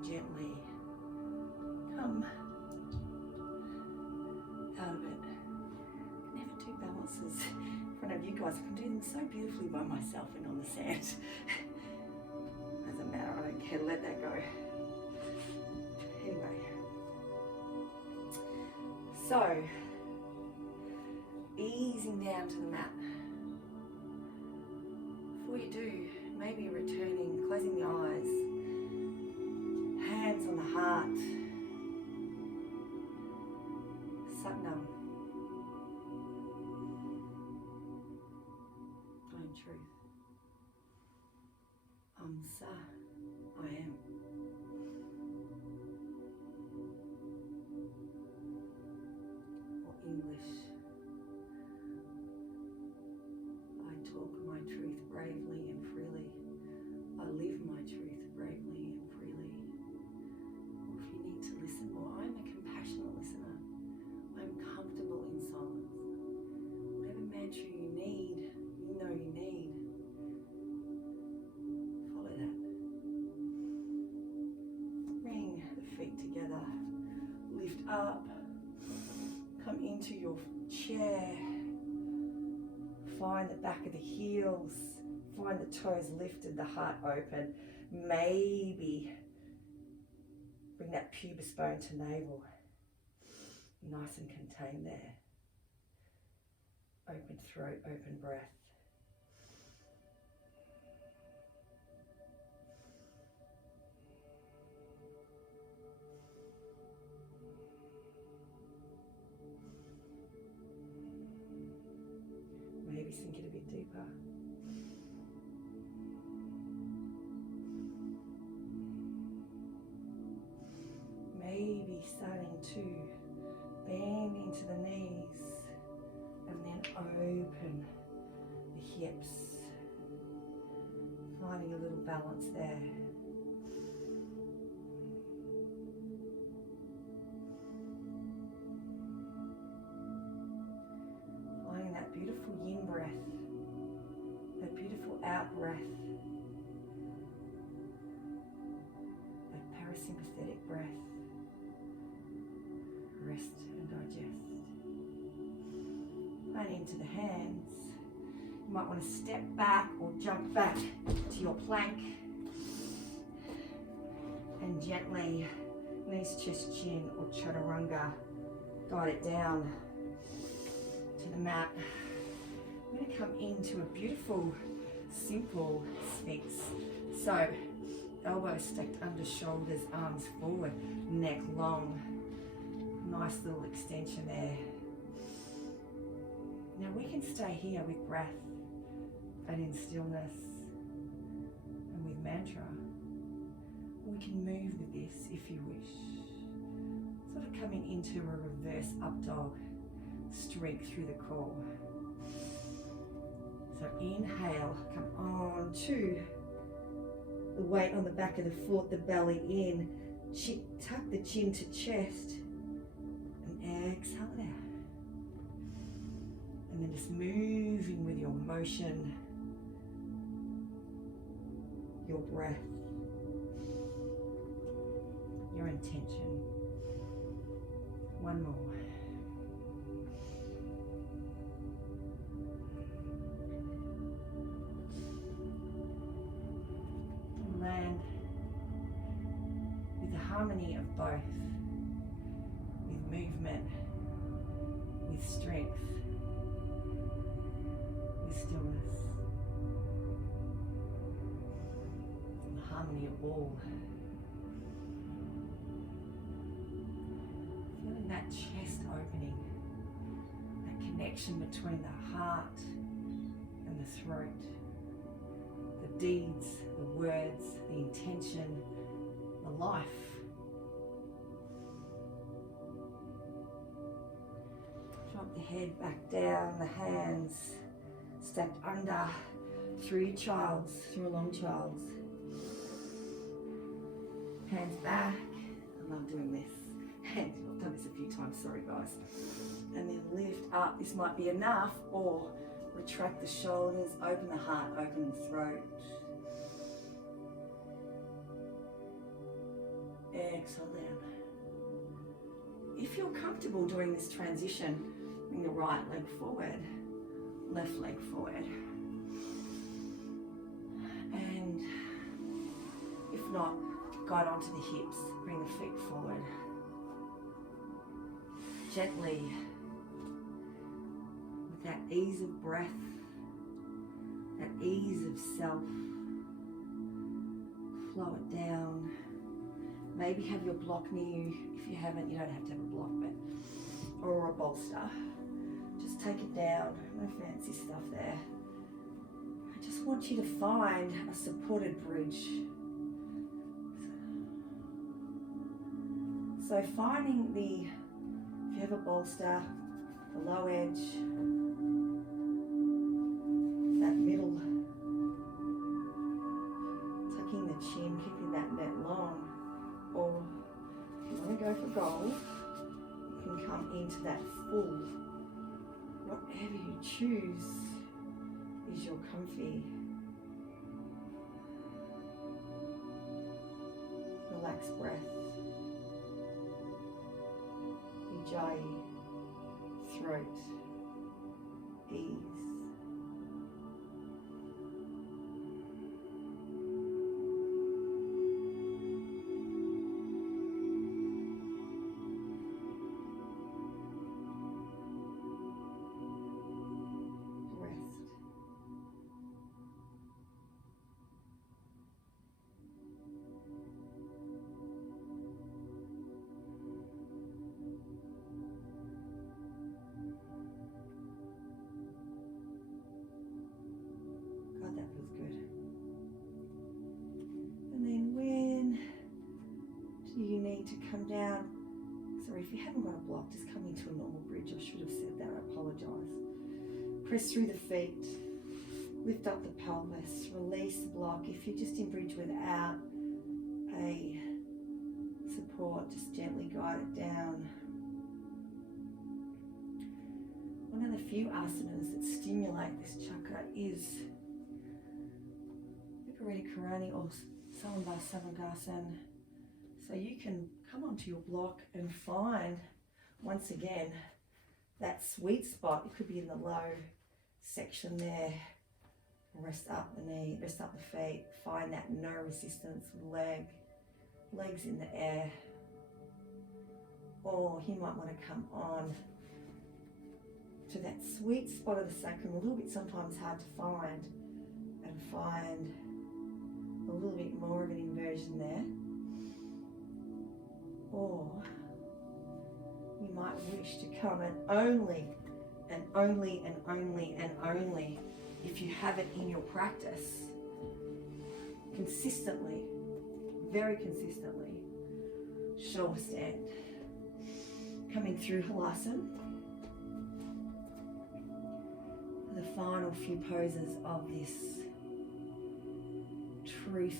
Gently come out of it. I never do balances in front of you guys. I can do them so beautifully by myself and on the sand. Doesn't matter, I don't care, let that go. Anyway. So, easing down to the mat. Before you do, maybe returning, closing the eyes. Hands on the heart. Satnam. I am truth. Sa. I am. Or English. I talk my truth bravely and freely. I live my truth bravely and freely. To listen more. I'm a compassionate listener. I'm comfortable in silence. Whatever mantra you need, you know you need. Follow that. Bring the feet together. Lift up. Come into your chair. Find the back of the heels. Find the toes lifted, the heart open. Maybe bring that pubis bone to navel. Nice and contained there. Open throat, open breath. Maybe sink it a bit deeper. Maybe starting to bend into the knees and then open the hips, finding a little balance there. Finding that beautiful yin breath, that beautiful out breath, that parasympathetic breath. Rest and digest. And into the hands. You might want to step back or jump back to your plank. And gently, knees, chest, chin, or chaturanga, guide it down to the mat. We're going to come into a beautiful, simple sphinx. So, elbows stacked under shoulders, arms forward, neck long. Nice little extension there. Now we can stay here with breath and in stillness and with mantra. We can move with this if you wish. Sort of coming into a reverse up dog. strength through the core. So inhale, come on to the weight on the back of the foot, the belly in. Tuck the chin to chest and exhale it out. And then just moving with your motion, your breath, your intention. One more. And land with the harmony of both, with movement, with strength, with stillness, and the harmony of all. Feeling that chest opening, that connection between the heart and the throat, the deeds, the words, the intention, the life. Drop the head back down, the hands stacked under through your child's, through a long child's. Hands back. I love doing this. I've done this a few times, sorry guys. And then lift up. This might be enough, or retract the shoulders, open the heart, open the throat. Exhale down. If you're comfortable doing this transition, bring the right leg forward, left leg forward. And if not, guide onto the hips, bring the feet forward. Gently, with that ease of breath, that ease of self, flow it down. Maybe have your block near you. If you haven't, you don't have to have a block, but or a bolster. Just take it down. No fancy stuff there. I just want you to find a supported bridge. So finding the, if you have a bolster, the low edge, that middle, tucking the chin, keeping that neck long. Or if you want to go for gold, you can come into that full. Whatever you choose is your comfy. Relaxed breath. Ujjayi, throat, ease. To come down. Sorry, if you haven't got a block, just come into a normal bridge. I should have said that, I apologise. Press through the feet, lift up the pelvis, release the block. If you're just in bridge without a support, just gently guide it down. One of the few asanas that stimulate this chakra is Viparita Karani or Salambha Savangasan. So you can come onto your block and find, once again, that sweet spot. It could be in the low section there. Rest up the knee, rest up the feet. Find that no resistance legs in the air. Or you might want to come on to that sweet spot of the sacrum, a little bit sometimes hard to find, and find a little bit more of an inversion there. Or you might wish to come and only if you have it in your practice consistently, very consistently, shoulder stand. Coming through Halasana. final few poses of this truth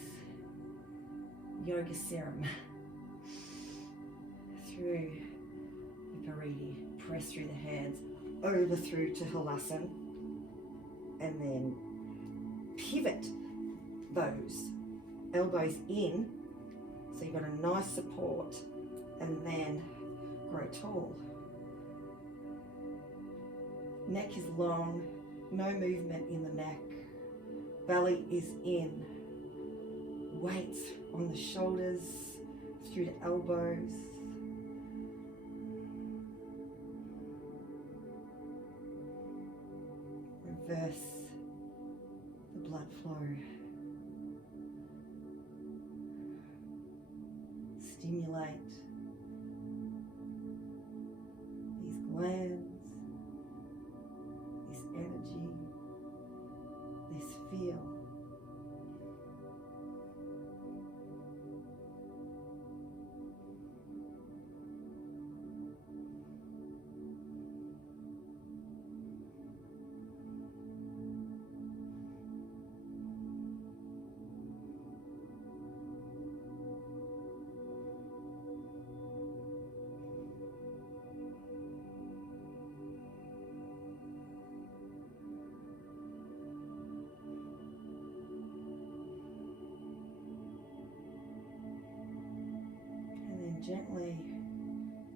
yoga serum through the paridi. Press through the hands, over through to halasana, and then pivot those elbows in, so you've got a nice support, and then grow tall. Neck is long, no movement in the neck, belly is in, weights on the shoulders, through the elbows. Reverse the blood flow. Stimulate these glands, this energy, this feel. Gently,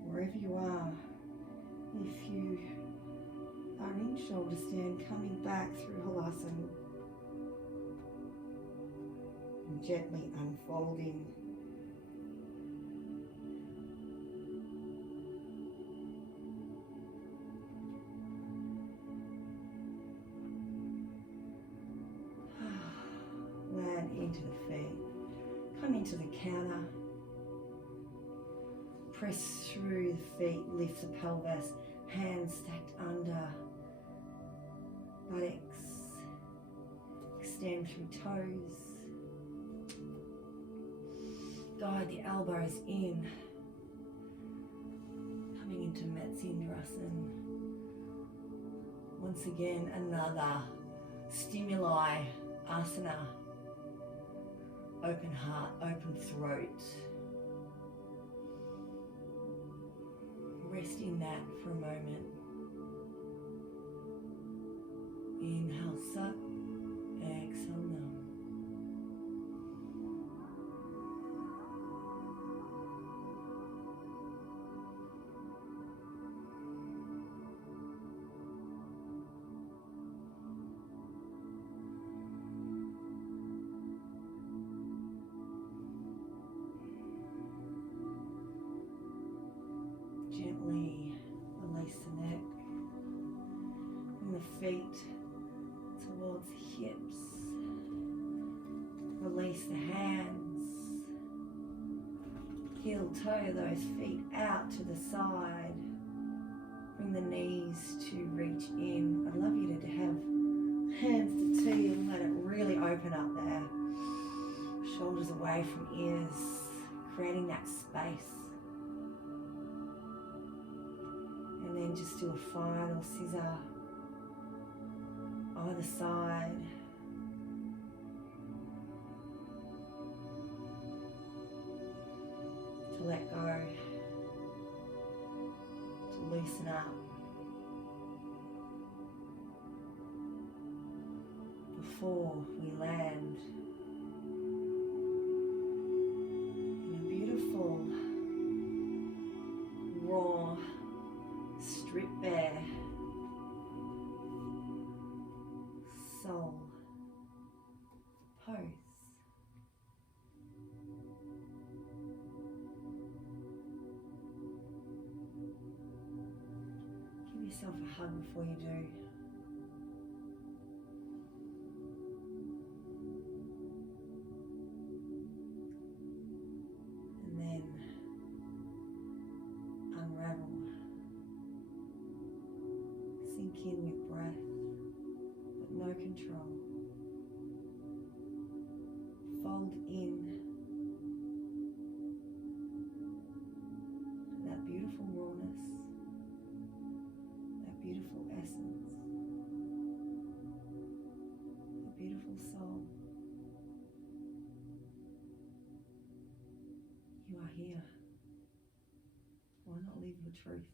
wherever you are, if you are in shoulder stand, coming back through halasana, and gently unfolding. Land into the feet, come into the counter. Press through the feet, lift the pelvis, hands stacked under, buttocks, extend through toes, guide the elbows in, coming into Matsindrasana. Once again, another stimuli asana, open heart, open throat. Rest in that for a moment. Inhale, Sat. Exhale, Nam. Gently release the neck, bring the feet towards the hips, release the hands, heel toe those feet out to the side, bring the knees to reach in. I'd love you to have hands to T and let it really open up there, shoulders away from ears, creating that space. And then just do a final scissor either side. To let go, to loosen up. Before we land in a beautiful, raw, strip bare soul pose. Give yourself a hug before you do. And then unravel. Sink in with breath, but no control. Fold in to that beautiful rawness, that beautiful essence. beautiful soul. You are here. Why not live your truth?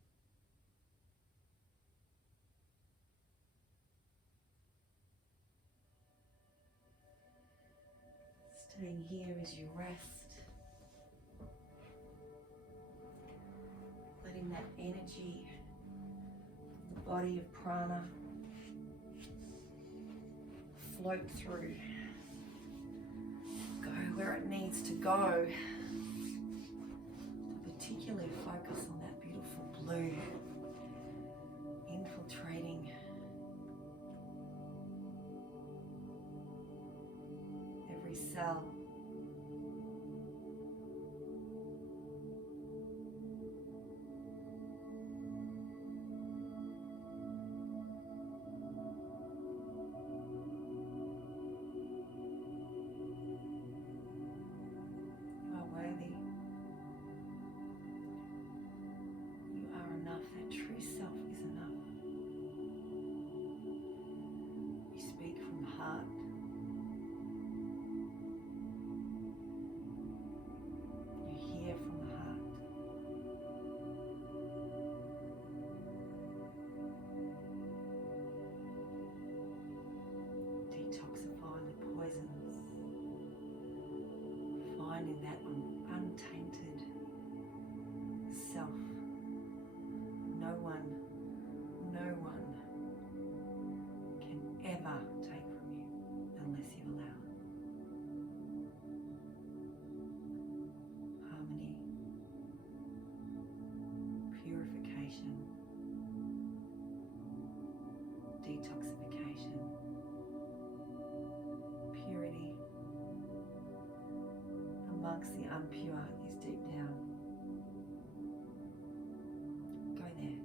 Staying here as you rest. Letting that energy of the body of prana float through. Go where it needs to go. Particularly focus on that beautiful blue infiltrating every cell. You are worthy. You are enough. That true self is enough. You speak from the heart. You hear from the heart. Detoxifying the poisons. Finding that untainted self. No one can ever take from you unless you allow it. Harmony, purification, detoxification, purity amongst the unpure is deep down. Go there.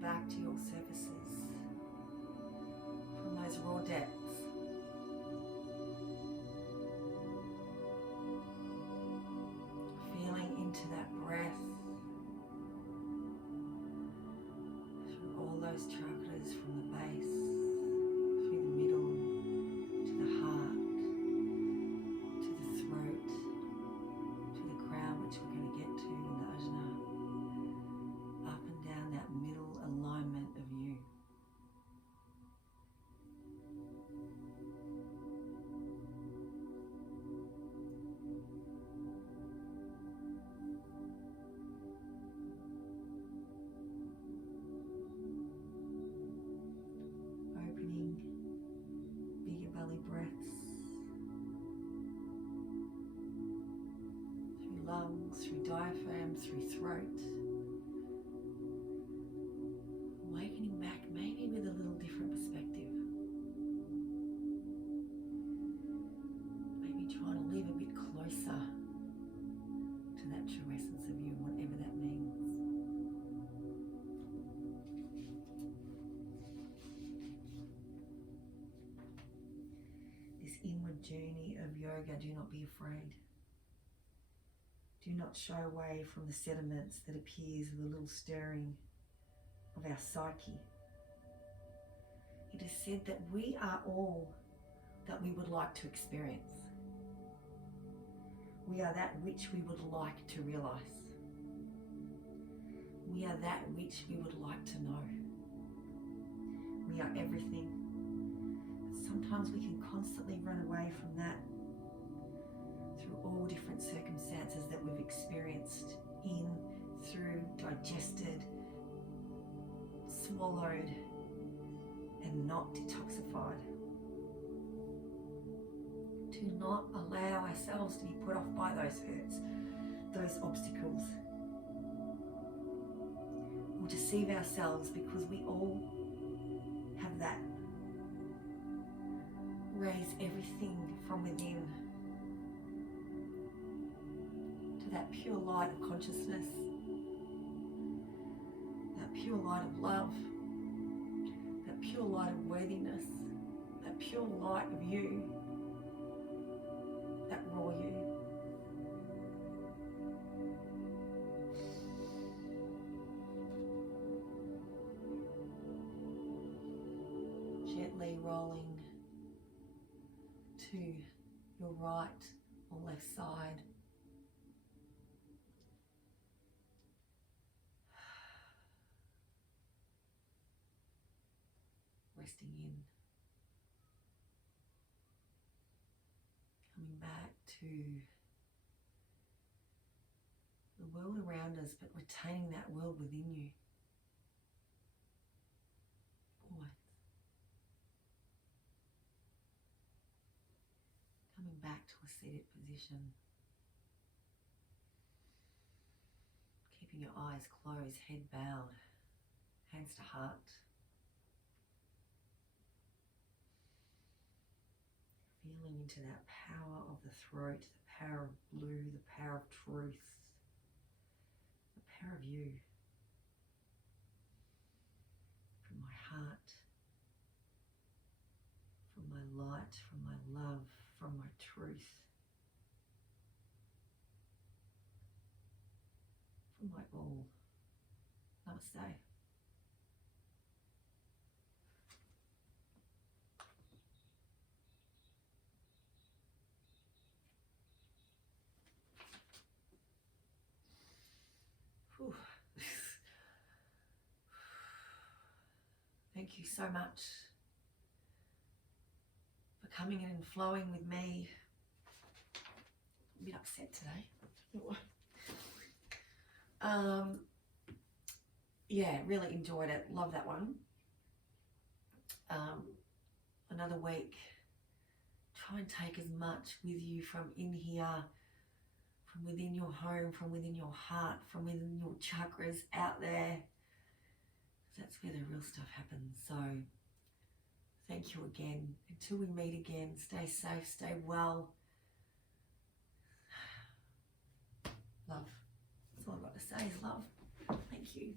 Back to your surfaces from those raw depths. Feeling into that breath, those chakras from the base, through the middle, to the heart, to the throat, to the crown, which we're going to get to in the ajna, up and down that middle alignment of you. Opening bigger belly breaths through lungs, through diaphragm, through throat. Awakening back maybe with a little different perspective. Maybe trying to live a bit closer to that true essence of you, whatever that means. This inward journey of yoga, do not be afraid. Do not shy away from the sediments that appears with a little stirring of our psyche. It is said that we are all that we would like to experience. We are that which we would like to realize. We are that which we would like to know. We are everything. Sometimes we can constantly run away from that through all different circumstances that we've experienced, in, through, digested, swallowed, and not detoxified. Do not allow ourselves to be put off by those hurts, those obstacles, or deceive ourselves, because we all have that. Raise everything from within to that pure light of consciousness, that pure light of love, that pure light of worthiness, that pure light of you, that raw you. Gently rolling to your right or left side. Resting in. Coming back to the world around us, but retaining that world within you. Always. Coming back to a seated position. Keeping your eyes closed, head bowed, hands to heart. Feeling into that power of the throat, the power of blue, the power of truth, the power of you. From my heart, from my light, from my love, from my truth, from my all. Namaste. Whew. Thank you so much for coming in and flowing with me. I'm a bit upset today. Yeah, really enjoyed it. Love that one. Another week. Try and take as much with you from in here, from within your home, from within your heart, from within your chakras out there. That's where the real stuff happens. So thank you again. Until we meet again, stay safe, stay well. Love. That's all I've got to say is love. Thank you.